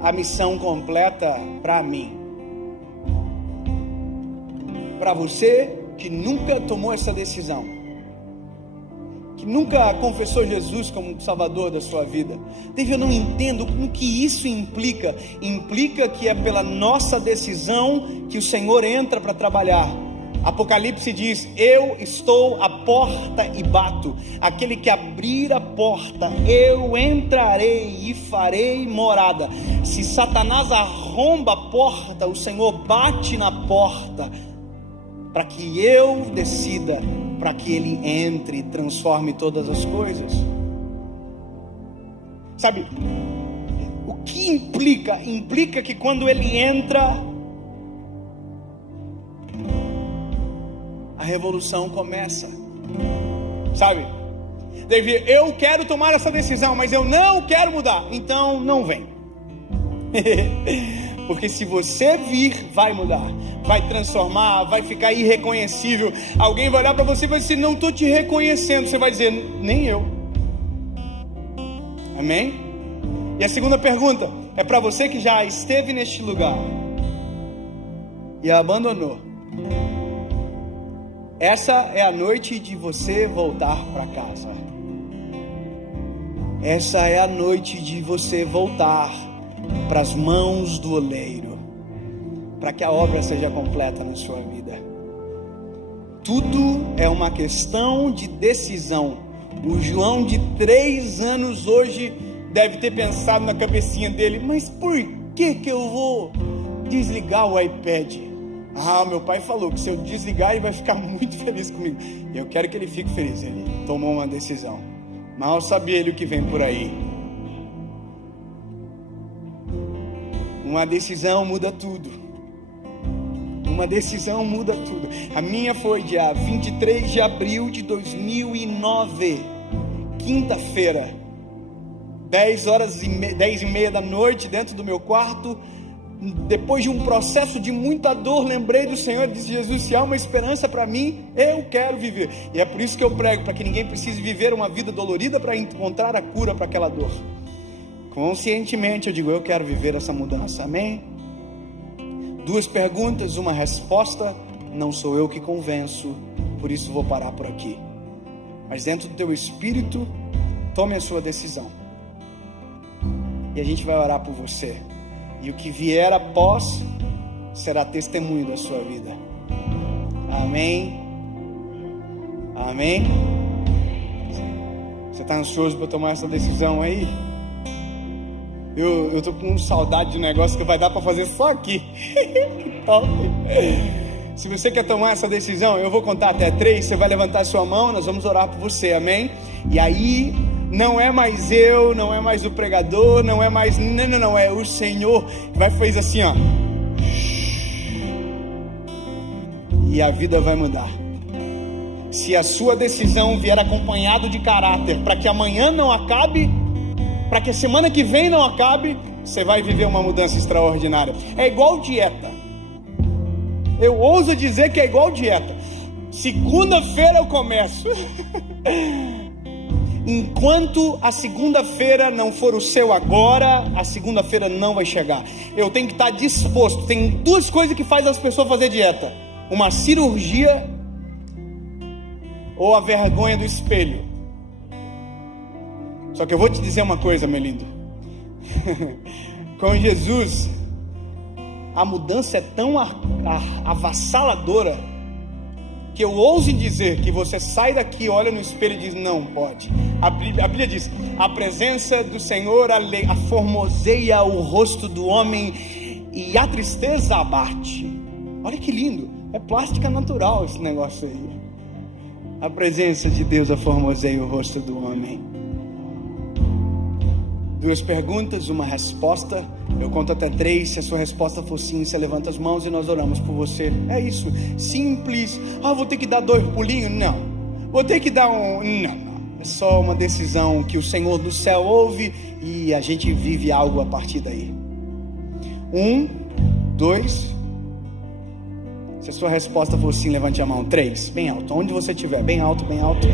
a missão completa para mim. Para você que nunca tomou essa decisão, que nunca confessou Jesus como Salvador da sua vida, eu não entendo o que isso implica. Implica que é pela nossa decisão que o Senhor entra para trabalhar. Apocalipse diz: eu estou à porta e bato. Aquele que abrir a porta, eu entrarei e farei morada. Se Satanás arromba a porta, o Senhor bate na porta, para que eu decida, para que Ele entre e transforme todas as coisas. Sabe, o que implica? Implica que quando Ele entra, a revolução começa. Sabe, Davi, eu quero tomar essa decisão, mas eu não quero mudar. Então não vem. Porque se você vir, vai mudar, vai transformar, vai ficar irreconhecível. Alguém vai olhar para você e vai dizer: não estou te reconhecendo. Você vai dizer: nem eu. Amém? E a segunda pergunta é para você que já esteve neste lugar e abandonou. Essa é a noite de você voltar para casa. Essa é a noite de você voltar para as mãos do oleiro, para que a obra seja completa na sua vida. Tudo é uma questão de decisão. O João de 3 anos hoje deve ter pensado na cabecinha dele: mas por que eu vou desligar o iPad? Meu pai falou que se eu desligar ele vai ficar muito feliz comigo. Eu quero que ele fique feliz. Ele tomou uma decisão. Mal sabia ele o que vem por aí. Uma decisão muda tudo. Uma decisão muda tudo. A minha foi dia 23 de abril de 2009, quinta-feira, 10h30 da noite, dentro do meu quarto. Depois de um processo de muita dor, lembrei do Senhor e disse: Jesus, se há uma esperança para mim, eu quero viver. E é por isso que eu prego, para que ninguém precise viver uma vida dolorida para encontrar a cura para aquela dor. Conscientemente eu digo: eu quero viver essa mudança. Amém? 2 perguntas, uma resposta. Não sou eu que convenço, por isso vou parar por aqui. Mas dentro do teu espírito, tome a sua decisão. E a gente vai orar por você. E o que vier após será testemunho da sua vida. Amém? Amém? Você está ansioso para tomar essa decisão aí? Eu tô com saudade de um negócio que vai dar para fazer só aqui. Que top! Se você quer tomar essa decisão, eu vou contar até 3. Você vai levantar a sua mão, nós vamos orar por você, amém? E aí, não é mais eu, não é mais o pregador, não é mais... Não, é o Senhor que vai fazer assim, ó. E a vida vai mudar. Se a sua decisão vier acompanhado de caráter, para que amanhã não acabe, para que a semana que vem não acabe, você vai viver uma mudança extraordinária. É igual dieta. Eu ouso dizer que é igual dieta. Segunda-feira eu começo. Enquanto a segunda-feira não for o seu agora, a segunda-feira não vai chegar. Eu tenho que estar disposto. Tem duas coisas que fazem as pessoas fazer dieta: uma cirurgia ou a vergonha do espelho. Só que eu vou te dizer uma coisa, meu lindo. Com Jesus, a mudança é tão avassaladora que eu ouso dizer que você sai daqui, olha no espelho e diz: não pode. A Bíblia diz: a presença do Senhor aformoseia o rosto do homem e a tristeza abate. Olha que lindo, é plástica natural esse negócio aí. A presença de Deus aformoseia o rosto do homem. Duas perguntas, uma resposta. Eu conto até 3. Se a sua resposta for sim, você levanta as mãos e nós oramos por você. É isso, simples. Vou ter que dar 2 pulinhos? Não. Vou ter que dar não. É só uma decisão que o Senhor do céu ouve e a gente vive algo a partir daí. 1, 2. Se a sua resposta for sim, levante a mão. 3, bem alto, onde você estiver, bem alto, bem alto.